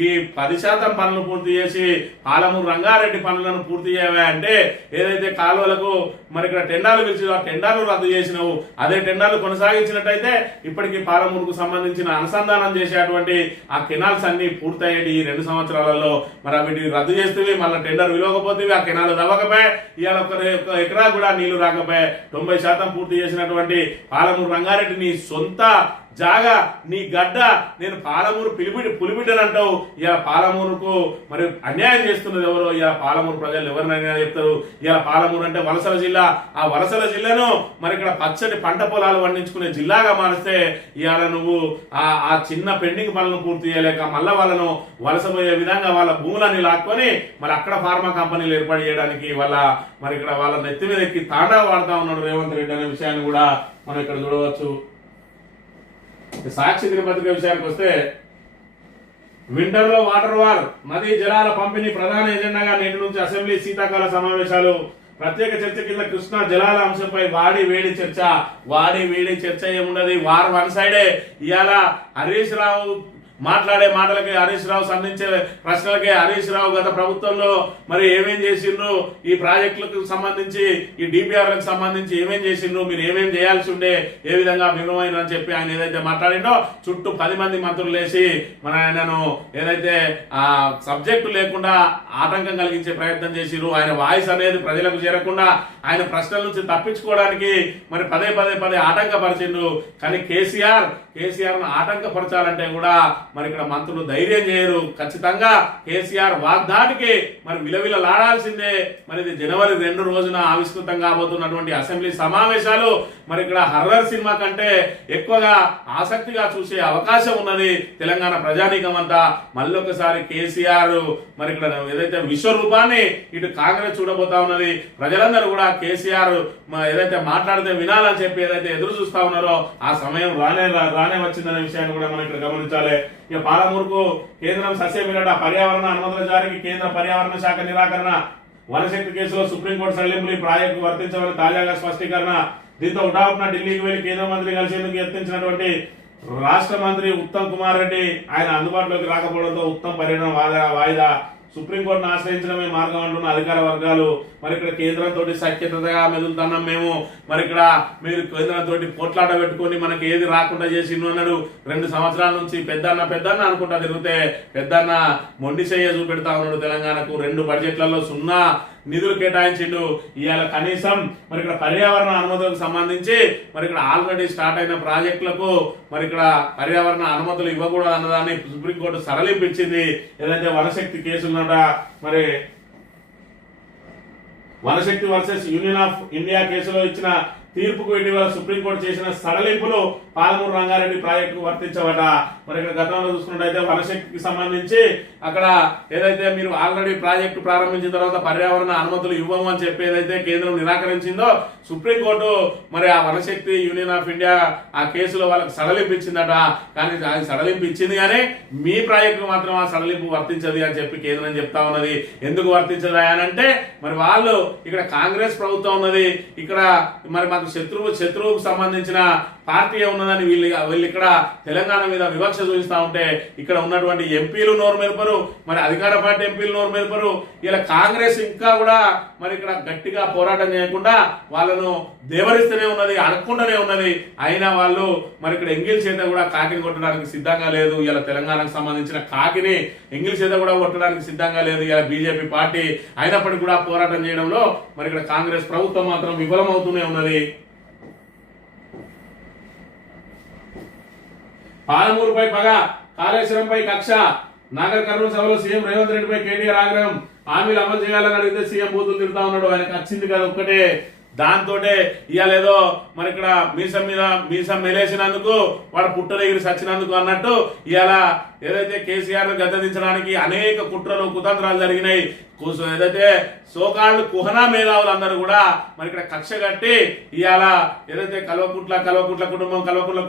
ఈ 10% పనులు పూర్తి చేసి పాలమూరు రంగారెడ్డి పనులను పూర్తి చేయవా అంటే ఏదైతే కాలువలకు మరి ఇక్కడ టెండర్లు పిలిచి ఆ టెండర్లు రద్దు చేసినావు. అదే టెండర్లు కొనసాగించినట్టయితే ఇప్పటికీ పాలమూరుకు సంబంధించిన అనుసంధానం చేసేటువంటి ఆ కెనాల్స్ అన్ని పూర్తయ్యేది ఈ 2 సంవత్సరాలలో. మరి వీటిని రద్దు చేస్తే మళ్ళీ టెండర్ విలువకపోతే ఆ కెనాలు తవ్వకపోయే, ఇవాళ ఒక ఎకరా కూడా నీళ్లు రాకపోయే. 90% పూర్తి చేసినటువంటి పాలమూరు రంగారెడ్డి నీ సొంత జాగా, నీ గడ్డ, నేను పాలమూరు పులిబిడ్డని అంటావు. ఇలా పాలమూరుకు మరి అన్యాయం చేస్తున్నది ఎవరో? ఇలా పాలమూరు ప్రజలు ఎవరినైనా చెప్తారు. ఇలా పాలమూరు అంటే వలసల జిల్లా. ఆ వలసల జిల్లాను మరి ఇక్కడ పచ్చటి పంట పొలాలు పండించుకునే జిల్లాగా మారిస్తే ఇవాళ నువ్వు ఆ చిన్న పెండింగ్ పనులను పూర్తి చేయలేక మళ్ళా వాళ్ళను వలసపోయే విధంగా వాళ్ళ భూములన్నీ లాక్కొని మరి అక్కడ ఫార్మా కంపెనీలు ఏర్పాటు చేయడానికి మరి ఇక్కడ వాళ్ళ నెత్తి మీద ఎక్కి తాండా వాడుతా ఉన్నాడు రేవంత్ రెడ్డి అనే విషయాన్ని కూడా మనం ఇక్కడ చూడవచ్చు. సాక్షి దినపత్రిక విషయానికి వస్తే వింటర్ లో వాటర్ వార్, నదీ జలాల పంపిణీ ప్రధాన ఎజెండాగా నేటి నుంచి అసెంబ్లీ శీతాకాల సమావేశాలు. ప్రత్యేక చర్చ కింద కృష్ణా జలాల అంశంపై వాడి వేడి చర్చ ఏమున్నది? వార్ వన్ సైడే. ఇవాళ హరీష్ రావు మాట్లాడే మాటలకి, హరీష్ రావు సంధించే ప్రశ్నలకి హరీష్ రావు గత ప్రభుత్వంలో మరి ఏమేం చేసిండ్రు, ఈ ప్రాజెక్టులకు సంబంధించి, ఈ డిపిఆర్లకు సంబంధించి ఏమేం చేసిండ్రు, మీరు ఏమేం చేయాల్సి ఉండే, ఏ విధంగా విలువైన అని చెప్పి ఆయన ఏదైతే మాట్లాడిండో చుట్టూ 10 మంది మంత్రులు లేచి మన ఆయనను ఏదైతే ఆ సబ్జెక్టు లేకుండా ఆటంకం కలిగించే ప్రయత్నం చేసిరు. ఆయన వాయిస్ అనేది ప్రజలకు చేరకుండా ఆయన ప్రశ్నల నుంచి తప్పించుకోవడానికి మరి పదే ఆటంకపరిచిండు. కానీ కేసీఆర్ ను ఆటంకపరచాలంటే కూడా మరి ఇక్కడ మంత్రులు ధైర్యం చేయరు. ఖచ్చితంగా కేసీఆర్ వాగ్దాటికి మరి విలవిలలాడాల్సిందే. మరి ఇది జనవరి 2 రోజున ఆవిష్కృతం కాబోతున్నటువంటి అసెంబ్లీ సమావేశాలు మరి ఇక్కడ హర్రర్ సినిమా కంటే ఎక్కువగా ఆసక్తిగా చూసే అవకాశం ఉన్నది తెలంగాణ ప్రజానీకం అంతా. మళ్ళొకసారి కేసీఆర్ మరి ఇక్కడ ఏదైతే విశ్వరూపాన్ని ఇటు కాంగ్రెస్ చూడబోతా ఉన్నది. ప్రజలందరూ కూడా కేసీఆర్ ఏదైతే మాట్లాడితే వినాలని చెప్పి ఏదైతే ఎదురు చూస్తా ఉన్నారో ఆ సమయం రానే వచ్చిందనే విషయాన్ని కూడా మనం ఇక్కడ గమనించాలి. ఇక పాలమూరుకు కేంద్రం సస్యమిరట పర్యావరణ అనుమతుల జారీకి కేంద్ర పర్యావరణ శాఖ నిరాకరణ. వనశక్తి కేసులో సుప్రీంకోర్టు సడలింపులు ఈ ప్రాజెక్టు వర్తించమని తాజాగా స్పష్టీకరణ. దీంతో ఉటావున ఢిల్లీకి వెళ్లి కేంద్ర మంత్రి కలిసేందుకు యత్నించినటువంటి రాష్ట్ర మంత్రి ఉత్తమ్ కుమార్ రెడ్డి ఆయన అందుబాటులోకి రాకపోవడంతో ఉత్తమ్ పర్యటన వాయిదా. సుప్రీంకోర్టును ఆశ్రయించడమే మార్గం అంటున్న అధికార వర్గాలు. మరి ఇక్కడ కేంద్రంతో సఖ్యతగా మెదులుతున్నాం మేము, మరి ఇక్కడ మీరు కేంద్రంతో పోట్లాట పెట్టుకొని మనకి ఏది రాకుండా చేసిండు అన్నాడు. 2 సంవత్సరాల నుంచి పెద్దన్న అనుకుంటా తిరిగితే పెద్దన్న మొండి చెయ్య చూపెడతా ఉన్నాడు. తెలంగాణకు 2 బడ్జెట్లలో 0 నిధులు కేటాయించిండు. ఇవాళ కనీసం మరి ఇక్కడ పర్యావరణ అనుమతులకు సంబంధించి మరి ఇక్కడ ఆల్రెడీ స్టార్ట్ అయిన ప్రాజెక్టులకు మరి ఇక్కడ పర్యావరణ అనుమతులు ఇవ్వకూడదు అన్నదాన్ని సుప్రీంకోర్టు సడలింపించింది. ఏదైతే వనశక్తి కేసులున్నట మరి వనశక్తి వర్సెస్ యూనియన్ ఆఫ్ ఇండియా కేసులో ఇచ్చిన తీర్పుకు ఇటీవల సుప్రీంకోర్టు చేసిన సడలింపులు పాలమూరు రంగారెడ్డి ప్రాజెక్టుకు వర్తించవట. మరి ఇక్కడ గతంలో చూసుకున్నట్టయితే వనశక్తికి సంబంధించి అక్కడ ఏదైతే మీరు ఆల్రెడీ ప్రాజెక్టు ప్రారంభించిన తర్వాత పర్యావరణ అనుమతులు ఇవ్వము అని చెప్పి ఏదైతే కేంద్రం నిరాకరించిందో సుప్రీంకోర్టు మరి ఆ వనశక్తి యూనియన్ ఆఫ్ ఇండియా ఆ కేసులో వాళ్ళకి సడలింపించిందట. కానీ అది సడలింపించింది కానీ మీ ప్రాజెక్టు మాత్రం ఆ సడలింపు వర్తించదు అని చెప్పి కేంద్రం చెప్తా ఉన్నది. ఎందుకు వర్తించదు అంటే మరి వాళ్ళు ఇక్కడ కాంగ్రెస్ ప్రభుత్వం ఉన్నది, ఇక్కడ మరి మాకు శత్రువుకు సంబంధించిన పార్టీ ఉన్నదని వీళ్ళు ఇక్కడ తెలంగాణ మీద వివక్ష చూపిస్తా ఉంటే ఇక్కడ ఉన్నటువంటి ఎంపీలు నోరు మెరుపరు, మరి అధికార పార్టీ ఎంపీలు నోరు మెరుపరు. ఇలా కాంగ్రెస్ ఇంకా కూడా మరి ఇక్కడ గట్టిగా పోరాటం చేయకుండా వాళ్ళను దేవరిస్తూనే ఉన్నది, అడగకుండానే ఉన్నది. అయినా వాళ్ళు మరి ఇక్కడ ఎంగిల్ చేత కూడా కాకిని కొట్టడానికి సిద్ధంగా లేదు. ఇలా తెలంగాణకు సంబంధించిన కాకిని ఎంగిల్ చేత కూడా కొట్టడానికి సిద్ధంగా లేదు ఇలా బీజేపీ పార్టీ. అయినప్పటికీ కూడా పోరాటం చేయడంలో మరి ఇక్కడ కాంగ్రెస్ ప్రభుత్వం మాత్రం విఫలమవుతూనే ఉన్నది. పాలమూరుపై పగ, కాళేశ్వరంపై కక్ష. నాగర్ కర్నూలు సభలో సీఎం రేవంత్ రెడ్డిపై కేటీఆర్ ఆగ్రహం. హామీలు అమలు చేయాలని అడిగితే సీఎం బూతులు తిడతా ఉన్నాడు. ఆయనకు వచ్చింది కదా ఒక్కటే, దాంతోటే ఇవాళ ఏదో మరి ఇక్కడ మీసం మెలేసినందుకు వాడు పుట్ట దగ్గర సచ్చినందుకు అన్నట్టు ఇవాళ ఏదైతే కేసీఆర్ గద్దెదించడానికి అనేక కుట్రలు కుతంత్రాలు జరిగినాయి. ఏదైతే సోకాళ్ళు కుహనా మేధావులు అందరూ కూడా మరి ఇక్కడ కక్ష కట్టి ఇవాళ ఏదైతే కల్వకుంట్ల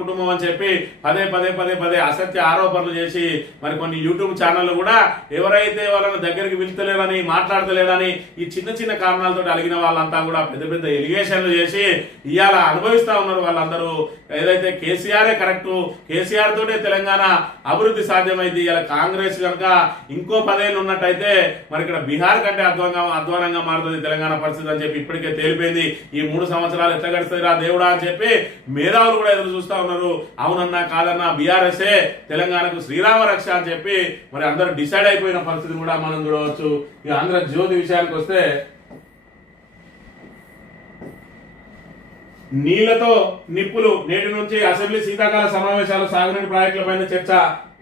కుటుంబం అని చెప్పి పదే అసత్య ఆరోపణలు చేసి మరి కొన్ని యూట్యూబ్ ఛానళ్ళు కూడా ఎవరైతే వాళ్ళని దగ్గరికి వెళ్తలేరని మాట్లాడతలేరని ఈ చిన్న కారణాలతో అలిగిన వాళ్ళంతా కూడా పెద్ద ఎలిగేషన్లు చేసి ఇవాళ అనుభవిస్తా ఉన్నారు వాళ్ళందరూ. ఏదైతే కేసీఆరే కరెక్ట్, కేసీఆర్ తోటే తెలంగాణ అభివృద్ధి సాధ్యమైంది. ఇలా కాంగ్రెస్ కనుక ఇంకో 10 ఏళ్ళు ఉన్నట్టయితే మరి ఇక్కడ బీహార్ కంటే అధ్వానంగా మారుతుంది తెలంగాణ పరిస్థితి అని చెప్పి ఇప్పటికే తేలిపోయింది. ఈ 3 సంవత్సరాలు ఎట్లా గడుస్తుందిరా దేవుడా అని చెప్పి మేధావులు కూడా ఎదురు చూస్తా ఉన్నారు. అవునన్నా కాదన్నా బీఆర్ఎస్ఏ తెలంగాణకు శ్రీరామ రక్ష అని చెప్పి మరి అందరూ డిసైడ్ అయిపోయిన పరిస్థితి కూడా మనం చూడవచ్చు. ఈ ఆంధ్రజ్యోతి విషయానికి వస్తే నీళ్లతో నిప్పులు, నేటి నుంచి అసెంబ్లీ శీతాకాల సమావేశాలు, సాగునీటి ప్రాజెక్టులపైన చర్చ.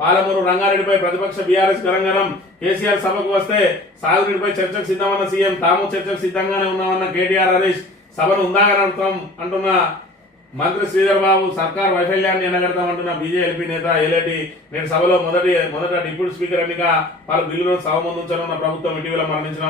పాలమూరు రంగారెడ్డిపై ప్రతిపక్ష బీఆర్ఎస్ గరంగరం. కేసీఆర్ సభకు వస్తే సాగునీటిపై చర్చకు సిద్ధమన్న సీఎం, తాము చర్చకు సిద్ధంగానే ఉన్నామన్న కేటీఆర్. హరీష్ సభను ఉందాగా నడుపుతాం అంటున్న మంత్రి శ్రీధర్ బాబు సర్కార్ వైఫల్యాన్ని ఎండగడతామంటున్న బీజేపీ నేత ఎల్ఏటి నేడు సభలో మొదట డిప్యూటీ స్పీకర్ ఎన్నిక పలు బిల్లులను సభ ముందు ఉంచనున్న ప్రభుత్వం ఇటీవల మరణించిన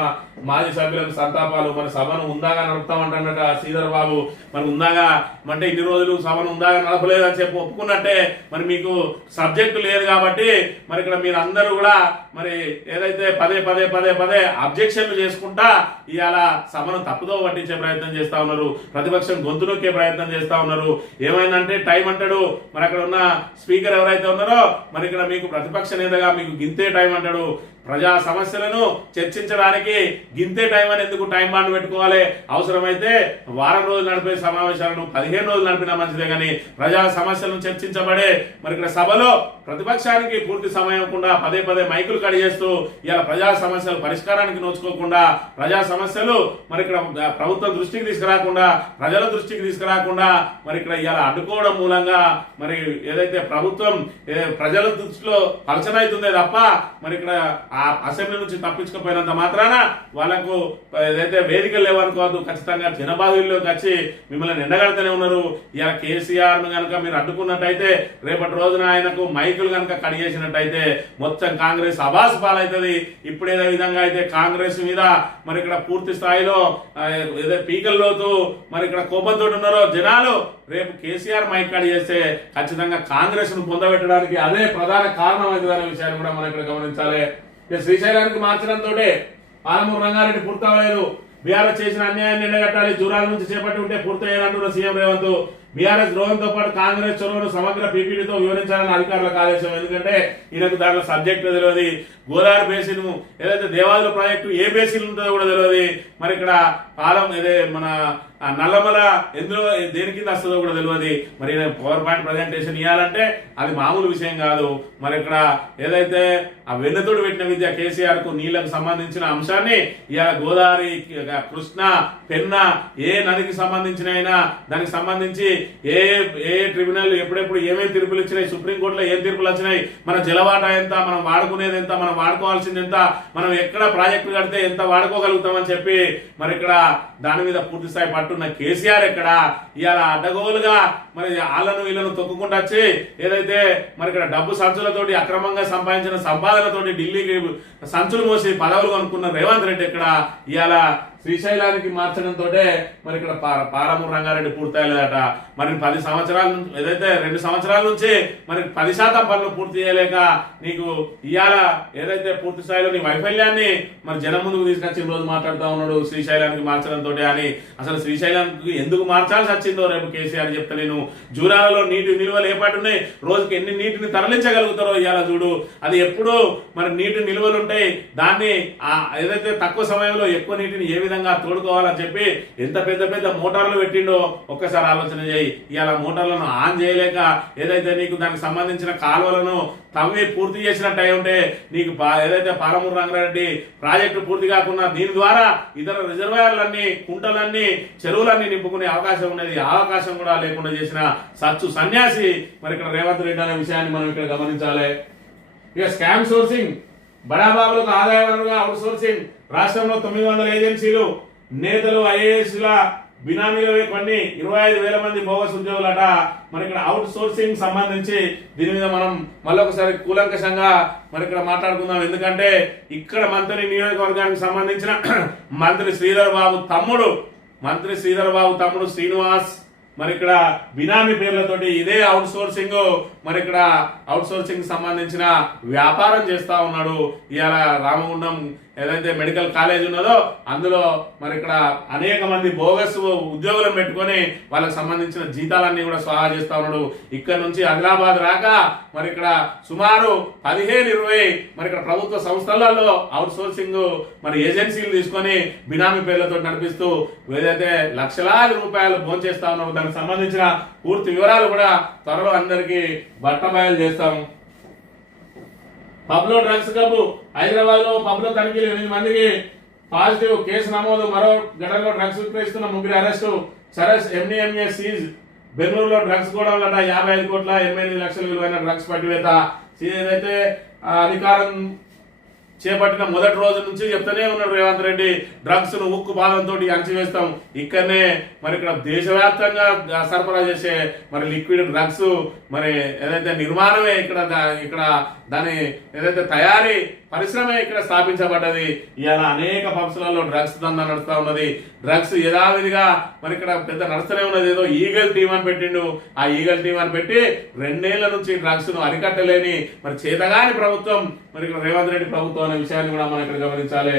మాజీ సభ్యులకు సంతాపాలు. మరి సభను ఉందాగా నడుపుతామంటున్నట శ్రీధర్ బాబు. మరి ఉందాగా అంటే ఇన్ని రోజులు సభను ఉందాగా నడపలేదని చెప్పి ఒప్పుకున్నట్టే మరి మీకు సబ్జెక్టు లేదు కాబట్టి మరి ఇక్కడ మీరు అందరూ కూడా మరి ఏదైతే పదే అబ్జెక్షన్లు చేసుకుంటా ఇవాళ సభను తప్పుదో పట్టించే ప్రయత్నం చేస్తా ఉన్నారు, ప్రతిపక్షం గొంతు నొక్కే ప్రయత్నం చేస్తా ఉన్నారు. ఏమైందంటే టైం అంటాడు, మరి అక్కడ ఉన్న స్పీకర్ ఎవరైతే ఉన్నారో మరి ఇక్కడ మీకు ప్రతిపక్ష నేతగా మీకు గింతే టైం అంటాడు. ప్రజా సమస్యలను చర్చించడానికి గింతే టైం అని ఎందుకు టైం బాండ్ పెట్టుకోవాలి? అవసరమైతే వారం రోజులు నడిపే సమావేశాలను 15 రోజులు నడిపినా మంచిదే, కానీ ప్రజా సమస్యలను చర్చించబడే మరి ఇక్కడ సభలో ప్రతిపక్షానికి పూర్తి సమయం కూడా పదే మైకులు కడి చేస్తూ ఇలా ప్రజా సమస్యలు పరిష్కారానికి నోచుకోకుండా ప్రజా సమస్యలు మరి ఇక్కడ ప్రభుత్వం దృష్టికి తీసుకురాకుండా ప్రజల దృష్టికి తీసుకురాకుండా మరి ఇక్కడ ఇలా అడ్డుకోవడం మూలంగా మరి ఏదైతే ప్రభుత్వం ప్రజల దృష్టిలో పలచనైతుందే తప్ప మరి ఇక్కడ ఆ అసెంబ్లీ నుంచి తప్పించుకుపోయినంత మాత్రాన వాళ్ళకు ఏదైతే వేదికలు లేవనుకోవద్దు. ఖచ్చితంగా జనబాధుల్లోకి వచ్చి మిమ్మల్ని ఎండగడుతూనే ఉన్నారు. ఇలా కేసీఆర్ ను కనుక మీరు అడ్డుకున్నట్టయితే రేపటి రోజున ఆయనకు మైకులు కనుక కడిగేసినట్టయితే మొత్తం కాంగ్రెస్ అబాస్ పాలవుతుంది. ఇప్పుడు ఏదో విధంగా అయితే కాంగ్రెస్ మీద మరి ఇక్కడ పూర్తి స్థాయిలో ఏదో పీకల్లోతూ మరి ఇక్కడ కోపంతో ఉన్నారో జనాలు, రేపు కేసీఆర్ మైక్ కడి చేస్తే ఖచ్చితంగా కాంగ్రెస్ ను పొందబెట్టడానికి అదే ప్రధాన కారణం అవుతుందనే విషయాన్ని కూడా మనం ఇక్కడ గమనించాలి. శ్రీశైలానికి మార్చడంతో పాలమూరు రంగారెడ్డి పూర్తవలేదు. బీఆర్ఎస్ చేసిన అన్యాయాన్ని ఎండగట్టాలి, జూరాల నుంచి చేపట్టి ఉంటే పూర్తయ్యాలంటున్న సీఎం రేవంత్. బీఆర్ఎస్ ద్రోహంతో పాటు కాంగ్రెస్ చొరవను సమగ్ర పీపీడీతో వివరించాలని అధికారులకు ఆదేశం. ఎందుకంటే ఈయనకు దాంట్లో సబ్జెక్ట్ తెలియదు. గోదావరి బేసిన్ ఏదైతే దేవాదుల ప్రాజెక్టు ఏ బేసిన్ ఉంటుందో కూడా తెలియదు. మరి ఇక్కడ పాలం ఏదే మన నల్లమల ఎందులో దేని కింద వస్తుందో కూడా తెలియదు. మరి పవర్ పాయింట్ ప్రజెంటేషన్ ఇవ్వాలంటే అది మామూలు విషయం కాదు. మరి ఇక్కడ ఏదైతే ఆ వెన్నతోడు పెట్టిన విద్య కేసీఆర్ కు నీళ్లకు సంబంధించిన అంశాన్ని ఇవాళ గోదావరి, కృష్ణ, పెన్న ఏ నదికి సంబంధించిన అయినా దానికి సంబంధించి ఏ ట్రిబ్యునల్ ఎప్పుడెప్పుడు ఏమేమి తీర్పులు ఇచ్చినాయి, సుప్రీంకోర్టులో ఏం తీర్పులు వచ్చినాయి, మన జలవాటా ఎంత, మనం వాడుకునేది ఎంత, మనం వాడుకోవాల్సింది ఎంత, మనం ఎక్కడ ప్రాజెక్టు కడితే ఎంత వాడుకోగలుగుతామని చెప్పి మరి ఇక్కడ దాని మీద పూర్తి స్థాయి పట్టున్న కేసీఆర్ ఎక్కడ ఇవాళ అడ్డగోలుగా మరి వాళ్ళను వీళ్ళను తొక్కుకుంటూ వచ్చి ఏదైతే మరి ఇక్కడ డబ్బు సంచులతోటి అక్రమంగా సంపాదించిన సంపాదనతోటి ఢిల్లీకి సంచులు మోసి పదవులు కొనుక్కున్న రేవంత్ రెడ్డి ఎక్కడ ఇవాళ శ్రీశైలానికి మార్చడంతో మరి ఇక్కడ పాలమూరు రంగారెడ్డి పూర్తయ్యలేదట. మరి 10 సంవత్సరాల ఏదైతే 2 సంవత్సరాల నుంచి మరి 10% పనులు పూర్తి చేయలేక నీకు ఇవాళ ఏదైతే పూర్తి స్థాయిలో నీ వైఫల్యాన్ని మరి జనం ముందుకు తీసుకొచ్చిన రోజు మాట్లాడుతూ ఉన్నాడు శ్రీశైలానికి మార్చడంతో అని. అసలు శ్రీశైలానికి ఎందుకు మార్చాల్సి వచ్చిందో రేపు కేసీఆర్ చెప్తా. నేను జూరాలలో నీటి నిల్వలు ఏపాటున్నాయి, రోజుకి ఎన్ని నీటిని తరలించగలుగుతారో ఇవాళ చూడు. అది ఎప్పుడు మరి నీటి నిల్వలు ఉంటాయి, దాన్ని ఏదైతే తక్కువ సమయంలో ఎక్కువ నీటిని ఏ విధంగా తోడుకోవాలని చెప్పి ఎంత పెద్ద మోటార్లు పెట్టిండో ఒక్కసారి ఆలోచన చేయి. ఇవాళ మోటార్లను ఆన్ చేయలేక ఏదైతే నీకు దానికి సంబంధించిన కాలువలను తవ్వి పూర్తి చేసినట్టు అయి ఉంటే నీకు ఏదైతే పాలమూరు రంగారెడ్డి ప్రాజెక్టు పూర్తి కాకుండా దీని ద్వారా ఇతర రిజర్వాయర్లన్నీ, కుంటలన్నీ, చెరువులన్నీ నింపుకునే అవకాశం ఉన్నది. అవకాశం కూడా లేకుండా చేసిన సచ్చు సన్యాసి మరి ఇక్కడ రేవంత్ రెడ్డి అనే విషయాన్ని మనం ఇక్కడ గమనించాలి. ఇక స్కామ్ సోర్సింగ్, బడాబాబులకు ఆదాయ వనరుగా అవుట్ సోర్సింగ్. రాష్ట్రంలో 900 ఏజెన్సీలు, నేతలు, ఐఏఎస్ల బినామీలు కొన్ని 25,000 మంది బోగస్ ఉద్యోగులట. మరి ఇక్కడ అవుట్ సోర్సింగ్ సంబంధించి దీని మీద మనం మళ్ళొకసారి కూలంకషంగా మరి ఇక్కడ మాట్లాడుకుందాం. ఎందుకంటే ఇక్కడ మంత్రి నియోజకవర్గానికి సంబంధించిన మంత్రి శ్రీధర్ బాబు తమ్ముడు శ్రీనివాస్ మరి ఇక్కడ బినామీ పేర్లతోటి ఇదే అవుట్ సోర్సింగ్ మరి ఇక్కడ అవుట్ సోర్సింగ్ సంబంధించిన వ్యాపారం చేస్తా ఉన్నాడు. ఇవాళ రామగుండం ఏదైతే మెడికల్ కాలేజ్ ఉన్నదో అందులో మరి ఇక్కడ అనేక మంది బోగస్ ఉద్యోగులను పెట్టుకొని వాళ్ళకి సంబంధించిన జీతాలన్నీ కూడా స్వాహా చేస్తా ఉన్నాడు. ఇక్కడ నుంచి ఆదిలాబాద్ రాక మరి ఇక్కడ సుమారు 15-20 మరి ఇక్కడ ప్రభుత్వ సంస్థలలో అవుట్ సోర్సింగ్ మరి ఏజెన్సీలు తీసుకొని బినామీ పేర్లతో నడిపిస్తూ ఏదైతే లక్షలాది రూపాయలు భోంచేస్తా ఉన్నారో దానికి సంబంధించిన పూర్తి వివరాలు కూడా త్వరలో అందరికీ బట్టబయలు చేస్తాం. పబ్లో డ్రగ్స్ క్లబ్ హైదరాబాద్ లో పబ్లో తనిఖీలు 8 మందికి పాజిటివ్ కేసు నమోదు. మరో ఘటనలో డ్రగ్స్ విక్రయిస్తున్న 3 అరెస్టు. సరస్ ఎండిఎంఏ సీజ్. బెంగళూరులో డ్రగ్స్ గోడౌన్లట 55 కోట్ల 88 లక్షల విలువైన డ్రగ్స్ పట్టివేత. ఏదైతే అధికారం చేపట్టిన మొదటి రోజు నుంచి చెప్తూనే ఉన్నాడు రేవంత్ రెడ్డి, డ్రగ్స్ ను ఉక్కు బాధంతో అణచివేస్తాం. ఇక్కడనే మరి ఇక్కడ దేశవ్యాప్తంగా సరఫరా చేసే మరి లిక్విడ్ డ్రగ్స్ మరి ఏదైతే నిర్మాణమే ఇక్కడ దాని ఏదైతే తయారీ పరిశ్రమే ఇక్కడ స్థాపించబడ్డది. ఇవాళ అనేక పంప్స్లలో డ్రగ్స్ దందా నడుస్తా ఉన్నది. డ్రగ్స్ యథావిధిగా మరి ఇక్కడ పెద్ద నడుస్తూనే ఉన్నది. ఏదో ఈగల్ టీం అని పెట్టిండు. ఆ ఈగల్ టీం అని పెట్టి 2 ఏళ్ల నుంచి డ్రగ్స్ ను అరికట్టలేని మరి చేతగాని ప్రభుత్వం మరి ఇక్కడ రేవంత్ రెడ్డి ప్రభుత్వం అనే విషయాన్ని కూడా మనం ఇక్కడ గమనించాలి.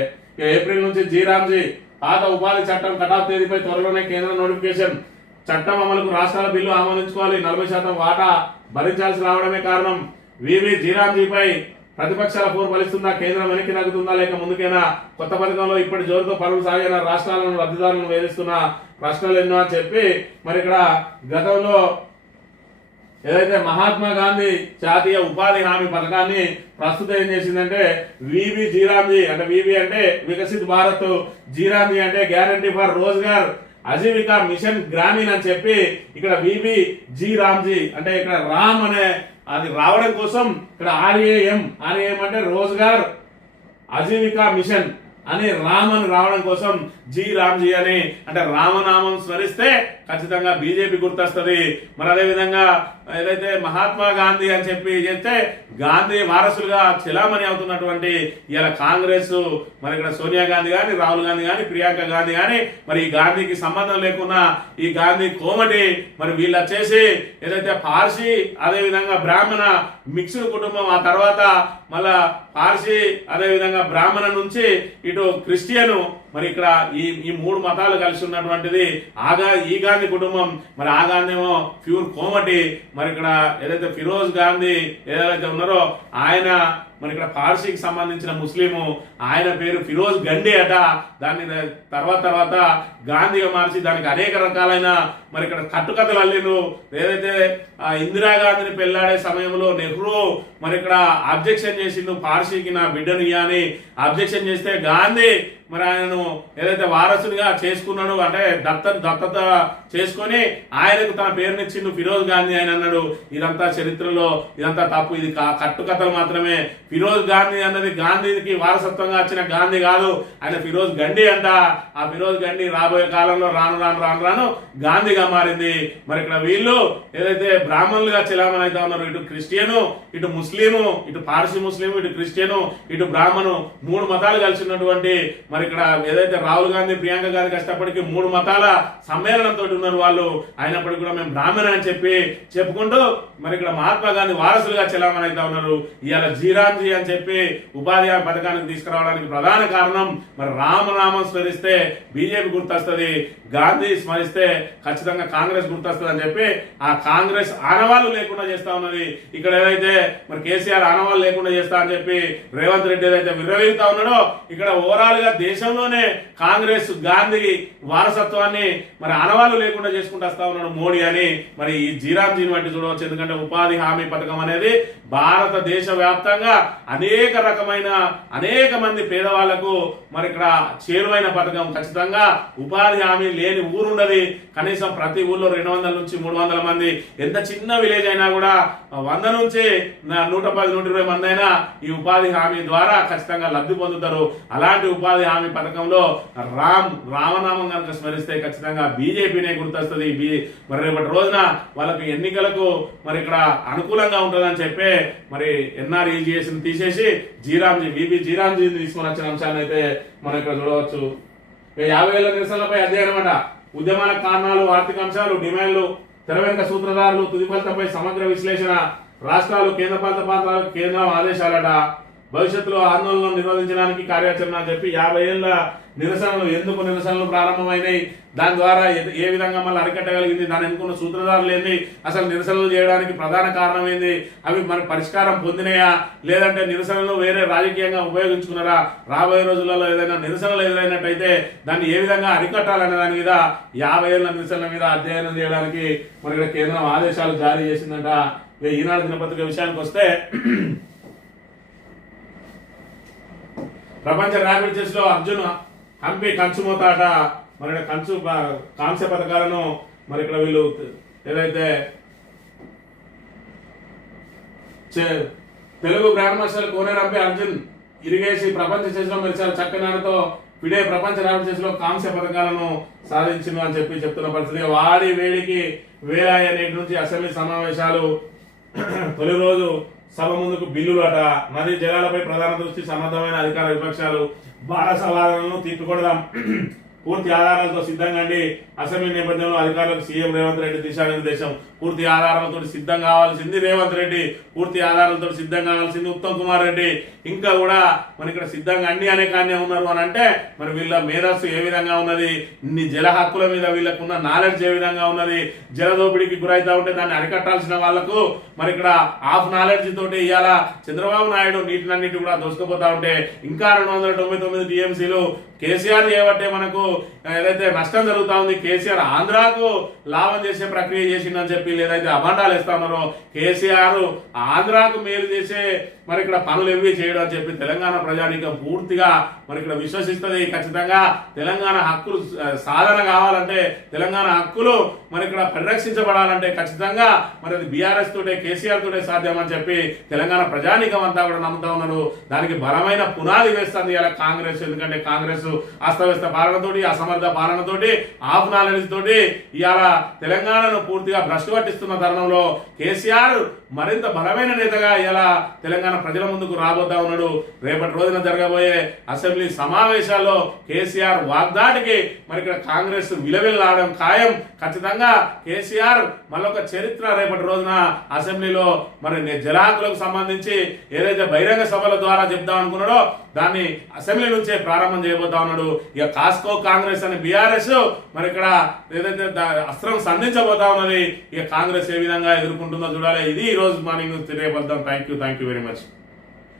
ఏప్రిల్ నుంచి జీరాంజీ పాత ఉపాధి చట్టం కటాఫ్ తేదీపై త్వరలోనే కేంద్ర నోటిఫికేషన్. చట్టం అమలుకు రాష్ట్రాల బిల్లు ఆమోదించుకోవాలి. 40% వాటా భరించాల్సి రావడమే కారణం. వివి జీరాంజీపై ప్రతిపక్షాల పోరు ఫలిస్తుందా? కేంద్రం వెనక్కి నగ్గుతుందా లేక ముందుకైనా? కొత్త పథకంలో ఇప్పటి జోరుతో పనులు సాగిన రాష్ట్రాలను లబ్ధిదారులను వేధిస్తున్న ప్రశ్నలు ఎన్నో అని చెప్పి మరి ఇక్కడ గతంలో ఏదైతే మహాత్మా గాంధీ జాతీయ ఉపాధి హామీ పథకాన్ని ప్రస్తుతం ఏం చేసిందంటే విబి జీరాంజీ, అంటే విబి అంటే వికసిత్ భారత్, జీరాంజీ అంటే guarantee for Rozgar Ajeevika mission Grameen అని చెప్పి ఇక్కడ విబి జీరాంజీ అంటే ఇక్కడ రామ్ అనే అది రావడం కోసం ఇక్కడ ఆర్ఏఎం అంటే రోజ్గార్ ఆజీవికా మిషన్ అని రామ్ అని రావడం కోసం జీ రామ్జీ అని అంటే రామనామం స్మరిస్తే ఖచ్చితంగా బీజేపీ గుర్తొస్తుంది. మరి అదే విధంగా ఏదైతే మహాత్మా గాంధీ అని చెప్పి చెప్తే గాంధీ వారసులుగా చెలామణి అవుతున్నటువంటి ఇలా కాంగ్రెస్ మరి ఇక్కడ సోనియా గాంధీ కానీ, రాహుల్ గాంధీ కానీ, ప్రియాంక గాంధీ కానీ మరి ఈ గాంధీకి సంబంధం లేకున్నా ఈ గాంధీ కోమటి మరి వీళ్ళు వచ్చేసి ఏదైతే పార్సీ అదే విధంగా బ్రాహ్మణ మిక్స్డ్ కుటుంబం, ఆ తర్వాత మళ్ళా పార్సీ అదే విధంగా బ్రాహ్మణ నుంచి ఇటు క్రిస్టియన్ మరి ఇక్కడ ఈ 3 మతాలు కలిసి ఉన్నటువంటిది ఈ గాంధీ కుటుంబం. మరి ఆ గాంధీ ఏమో ప్యూర్ కోమటి. మరి ఇక్కడ ఏదైతే ఫిరోజ్ గాంధీ ఏదైతే ఉన్నారో ఆయన మరి ఇక్కడ పార్సీకి సంబంధించిన ముస్లిము, ఆయన పేరు ఫిరోజ్ గండి అట. దాన్ని తర్వాత గాంధీగా మార్చి దానికి అనేక రకాలైన మరి ఇక్కడ కట్టుకథలు అల్లిరు. ఏదైతే ఇందిరాగాంధీని పెళ్లాడే సమయంలో నెహ్రూ మరి ఇక్కడ అబ్జెక్షన్ చేసిండు, పార్సీకి నా బిడ్డను ఇయ్యని అబ్జెక్షన్ చేస్తే గాంధీ మరి ఆయనను ఏదైతే వారసునిగా చేసుకున్నాడు అంటే దత్తత చేసుకొని ఆయనకు తన పేరునిచ్చిండు ఫిరోజ్ గాంధీ ఆయన అన్నాడు. ఇదంతా చరిత్రలో ఇదంతా తప్పు, ఇది కట్టుకథలు మాత్రమే. ఫిరోజ్ గాంధీ అన్నది గాంధీకి వారసత్వంగా వచ్చిన గాంధీ కాదు, ఆయన ఫిరోజ్ గండి అంట. ఆ ఫిరోజ్ గండి రాబోయే కాలంలో రాను గాంధీగా మారింది. మరి ఇక్కడ వీళ్ళు ఏదైతే బ్రాహ్మణులుగా చెలామణి అవుతా ఉన్నారు, ఇటు క్రిస్టియను, ఇటు ముస్లిము, ఇటు పార్సీ ముస్లిము, ఇటు క్రిస్టియను, ఇటు బ్రాహ్మణు 3 మతాలు కలిసి ఉన్నటువంటి మరి ఇక్కడ ఏదైతే రాహుల్ గాంధీ, ప్రియాంక గాంధీ కష్టపడికి 3 మతాల సమ్మేళనంతో ఉన్నారు వాళ్ళు. అయినప్పటికీ కూడా మేము బ్రాహ్మణ అని చెప్పుకుంటూ మరి ఇక్కడ మహాత్మా గాంధీ వారసులుగా చెలామణి అవుతా ఉన్నారు. ఇవాళ జీరాంజీ అని చెప్పి ఉపాధి హామీ పథకానికి తీసుకురావడానికి ప్రధాన కారణం మరి రామనామం స్మరిస్తే బీజేపీ గుర్తొస్తుంది, గాంధీ స్మరిస్తే ఖచ్చితంగా కాంగ్రెస్ గుర్తొస్తుంది అని చెప్పి ఆ కాంగ్రెస్ ఆనవాళ్ళు లేకుండా చేస్తా ఉన్నది. ఇక్కడ ఏదైతే మరి కేసీఆర్ ఆనవాళ్ళు లేకుండా చేస్తా అని చెప్పి రేవంత్ రెడ్డి ఏదైతే విర్రవీగుతా ఉన్నాడో ఇక్కడ ఓవరాల్ గా దేశంలోనే కాంగ్రెస్ గాంధీ వారసత్వాన్ని మరి ఆనవాళ్ళు లేకుండా చేసుకుంటూ వస్తా ఉన్నాడు మోడీ అని మరి ఈ జీరాంజీని బట్టి చూడవచ్చు. ఎందుకంటే ఉపాధి హామీ పథకం అనేది భారతదేశ వ్యాప్తంగా అనేక మంది పేదవాళ్లకు మరి ఇక్కడ చేరువైన పథకం. ఖచ్చితంగా ఉపాధి హామీ లేని ఊరుండదు. కనీసం ప్రతి ఊర్లో 200 నుంచి 300 మంది, ఎంత చిన్న విలేజ్ అయినా కూడా 100 నుంచి 110, 120 మంది అయినా ఈ ఉపాధి హామీ ద్వారా ఖచ్చితంగా లబ్ధి పొందుతారు. అలాంటి ఉపాధి హామీ పథకంలో రామనామం కనుక స్మరిస్తే ఖచ్చితంగా బీజేపీనే గుర్తొస్తుంది. మరి రేపటి రోజున వాళ్ళకి ఎన్నికలకు మరి ఇక్కడ అనుకూలంగా ఉంటుందని చెప్పి మరి ఎన్ఆర్ఈజీఎస్ ని తీసేసి విబి జీరాంజీని తీసుకుని వచ్చిన అంశాన్ని అయితే మనం ఇక్కడ చూడవచ్చు. 50,000 నిరసనలపై అధ్యయనం అట. ఉద్యమాల కారణాలు, ఆర్థిక అంశాలు, డిమాండ్లు, తెర వెనుక సూత్రధారులు, తుది ఫలితంపై సమగ్ర విశ్లేషణ, రాష్ట్రాలు కేంద్రపాలిత ప్రాంతాలకు కేంద్రం ఆదేశాలట. భవిష్యత్తులో ఆందోళనలు నిరోధించడానికి కార్యాచరణ అని చెప్పి 50 ఏళ్ల ఎందుకు నిరసనలు ప్రారంభమైనాయి, దాని ద్వారా ఏ విధంగా మళ్ళీ అరికట్టగలిగింది, దాని ఎన్నుకున్న సూత్రధారులు ఏంది, అసలు నిరసనలు చేయడానికి ప్రధాన కారణం ఏంది, అవి మరి పరిష్కారం పొందినాయా లేదంటే నిరసనలు వేరే రాజకీయంగా ఉపయోగించుకున్నారా, రాబోయే రోజులలో ఏదైనా నిరసనలు ఎదురైనట్టయితే దాన్ని ఏ విధంగా అరికట్టాలనే దాని మీద 50 ఏళ్ల నిరసనల మీద అధ్యయనం చేయడానికి మరి ఇక్కడ కేంద్రం ఆదేశాలు జారీ చేసిందంట. ఈనాడు దినపత్రిక విషయానికి వస్తే ప్రపంచ ర్యాపిడ్ చెస్ లో అర్జున్ హంపి కంచుమోతాట. మరి కాంస్య పథకాలను మరి ఇక్కడ వీళ్ళు ఏదైతే తెలుగు గ్రాండ్ మాస్టర్ కోనేరు హంపి అర్జున్ ఇరిగేసి ప్రపంచ చెస్లో మరి చాలా చక్కనాలతో ఫిడే ప్రపంచ ర్యాపిడ్ చెస్లో కాంస్య పథకాలను సాధించింది అని చెప్పి చెప్తున్న పరిస్థితి. వాడి వేడికి వేలాయ నేటి నుంచి అసెంబ్లీ సమావేశాలు. తొలి రోజు సభ ముందుకు బిల్లులు అట. నదీ జలాలపై ప్రధాన దృష్టి. సమర్థమైన అధికార విపక్షాలు భారత సవాళ్లను తీర్చుకొడదాం. పూర్తి ఆధారాలతో సిద్ధంగా అండి. అసెంబ్లీ నేపథ్యంలో అధికారులకు సీఎం రేవంత్ రెడ్డి దిశానిర్దేశం. పూర్తి ఆధారాలతో సిద్ధం కావాల్సింది రేవంత్ రెడ్డి, పూర్తి ఆధారాలతో సిద్ధం కావాల్సింది ఉత్తమ్ కుమార్ రెడ్డి. ఇంకా కూడా మరి ఇక్కడ సిద్ధంగా అన్ని అనే కానీ ఉన్నారు అని అంటే మరి వీళ్ళ మేధస్సు ఏ విధంగా ఉన్నది, ఇన్ని జల హక్కుల మీద వీళ్ళకున్న నాలెడ్జ్ ఏ విధంగా ఉన్నది, జల దోపిడీకి గురైతా ఉంటే దాన్ని అరికట్టాల్సిన వాళ్లకు మరి ఇక్కడ హాఫ్ నాలెడ్జ్ తోటి ఇవాళ చంద్రబాబు నాయుడు నీటినన్నిటి కూడా దోసుకుపోతా ఉంటే ఇంకా 299 టీఎంసీలు కేసీఆర్ చేయబట్టే మనకు ఏదైతే నష్టం జరుగుతా ఉంది. కేసీఆర్ ఆంధ్రాకు లాభం చేసే ప్రక్రియ చేసిందని చెప్పి ఏదైతే అభండాలు ఇస్తా ఉన్నారో కేసీఆర్ ఆంధ్రాకు మేలు చేసే మరి ఇక్కడ పనులు ఎవి చేయడం అని చెప్పి తెలంగాణ ప్రజానీకం పూర్తిగా మరి ఇక్కడ విశ్వసిస్తుంది. ఖచ్చితంగా తెలంగాణ హక్కులు సాధన కావాలంటే, తెలంగాణ హక్కులు మరి ఇక్కడ పరిరక్షించబడాలంటే ఖచ్చితంగా మరి అది బీఆర్ఎస్ తోటే కేసీఆర్ తోటే సాధ్యం అని చెప్పి తెలంగాణ ప్రజానీకం అంతా కూడా నమ్ముతా ఉన్నారు. దానికి బలమైన పునాది వేస్తుంది ఇలా కాంగ్రెస్. ఎందుకంటే కాంగ్రెస్ అస్తవ్యస్త పాలనతోటి, అసమర్థ పాలనతోటి, హాఫ్ నాలెడ్జ్ తోటి ఇవాళ తెలంగాణను పూర్తిగా భ్రష్టు పట్టిస్తున్న తరుణంలో కేసీఆర్ మరింత బలమైన నేతగా ఇలా తెలంగాణ ప్రజల ముందుకు రాబోతా ఉన్నాడు. రేపటి రోజున జరగబోయే అసెంబ్లీ సమావేశాల్లో కేసీఆర్ వాగ్దాటికి మరి ఇక్కడ కాంగ్రెస్ విలవిల్లాడడం ఖాయం. ఖచ్చితంగా కేసీఆర్ మళ్ళొక చరిత్ర రేపటి రోజున అసెంబ్లీలో మరి జలహక్కులకు సంబంధించి ఏదైతే బహిరంగ సభల ద్వారా చెప్దాం అనుకున్నాడో దాన్ని అసెంబ్లీ నుంచే ప్రారంభం చేయబోతా ఉన్నాడు. ఇక కాస్కో కాంగ్రెస్ అని బీఆర్ఎస్ మరి ఇక్కడ ఏదైతే అస్త్రం సంధించబోతా ఉన్నది, ఇక కాంగ్రెస్ ఏ విధంగా ఎదుర్కొంటుందో చూడాలి. ఇది ఈ రోజు మార్నింగ్ తెలియబద్దాం. Thank you very much.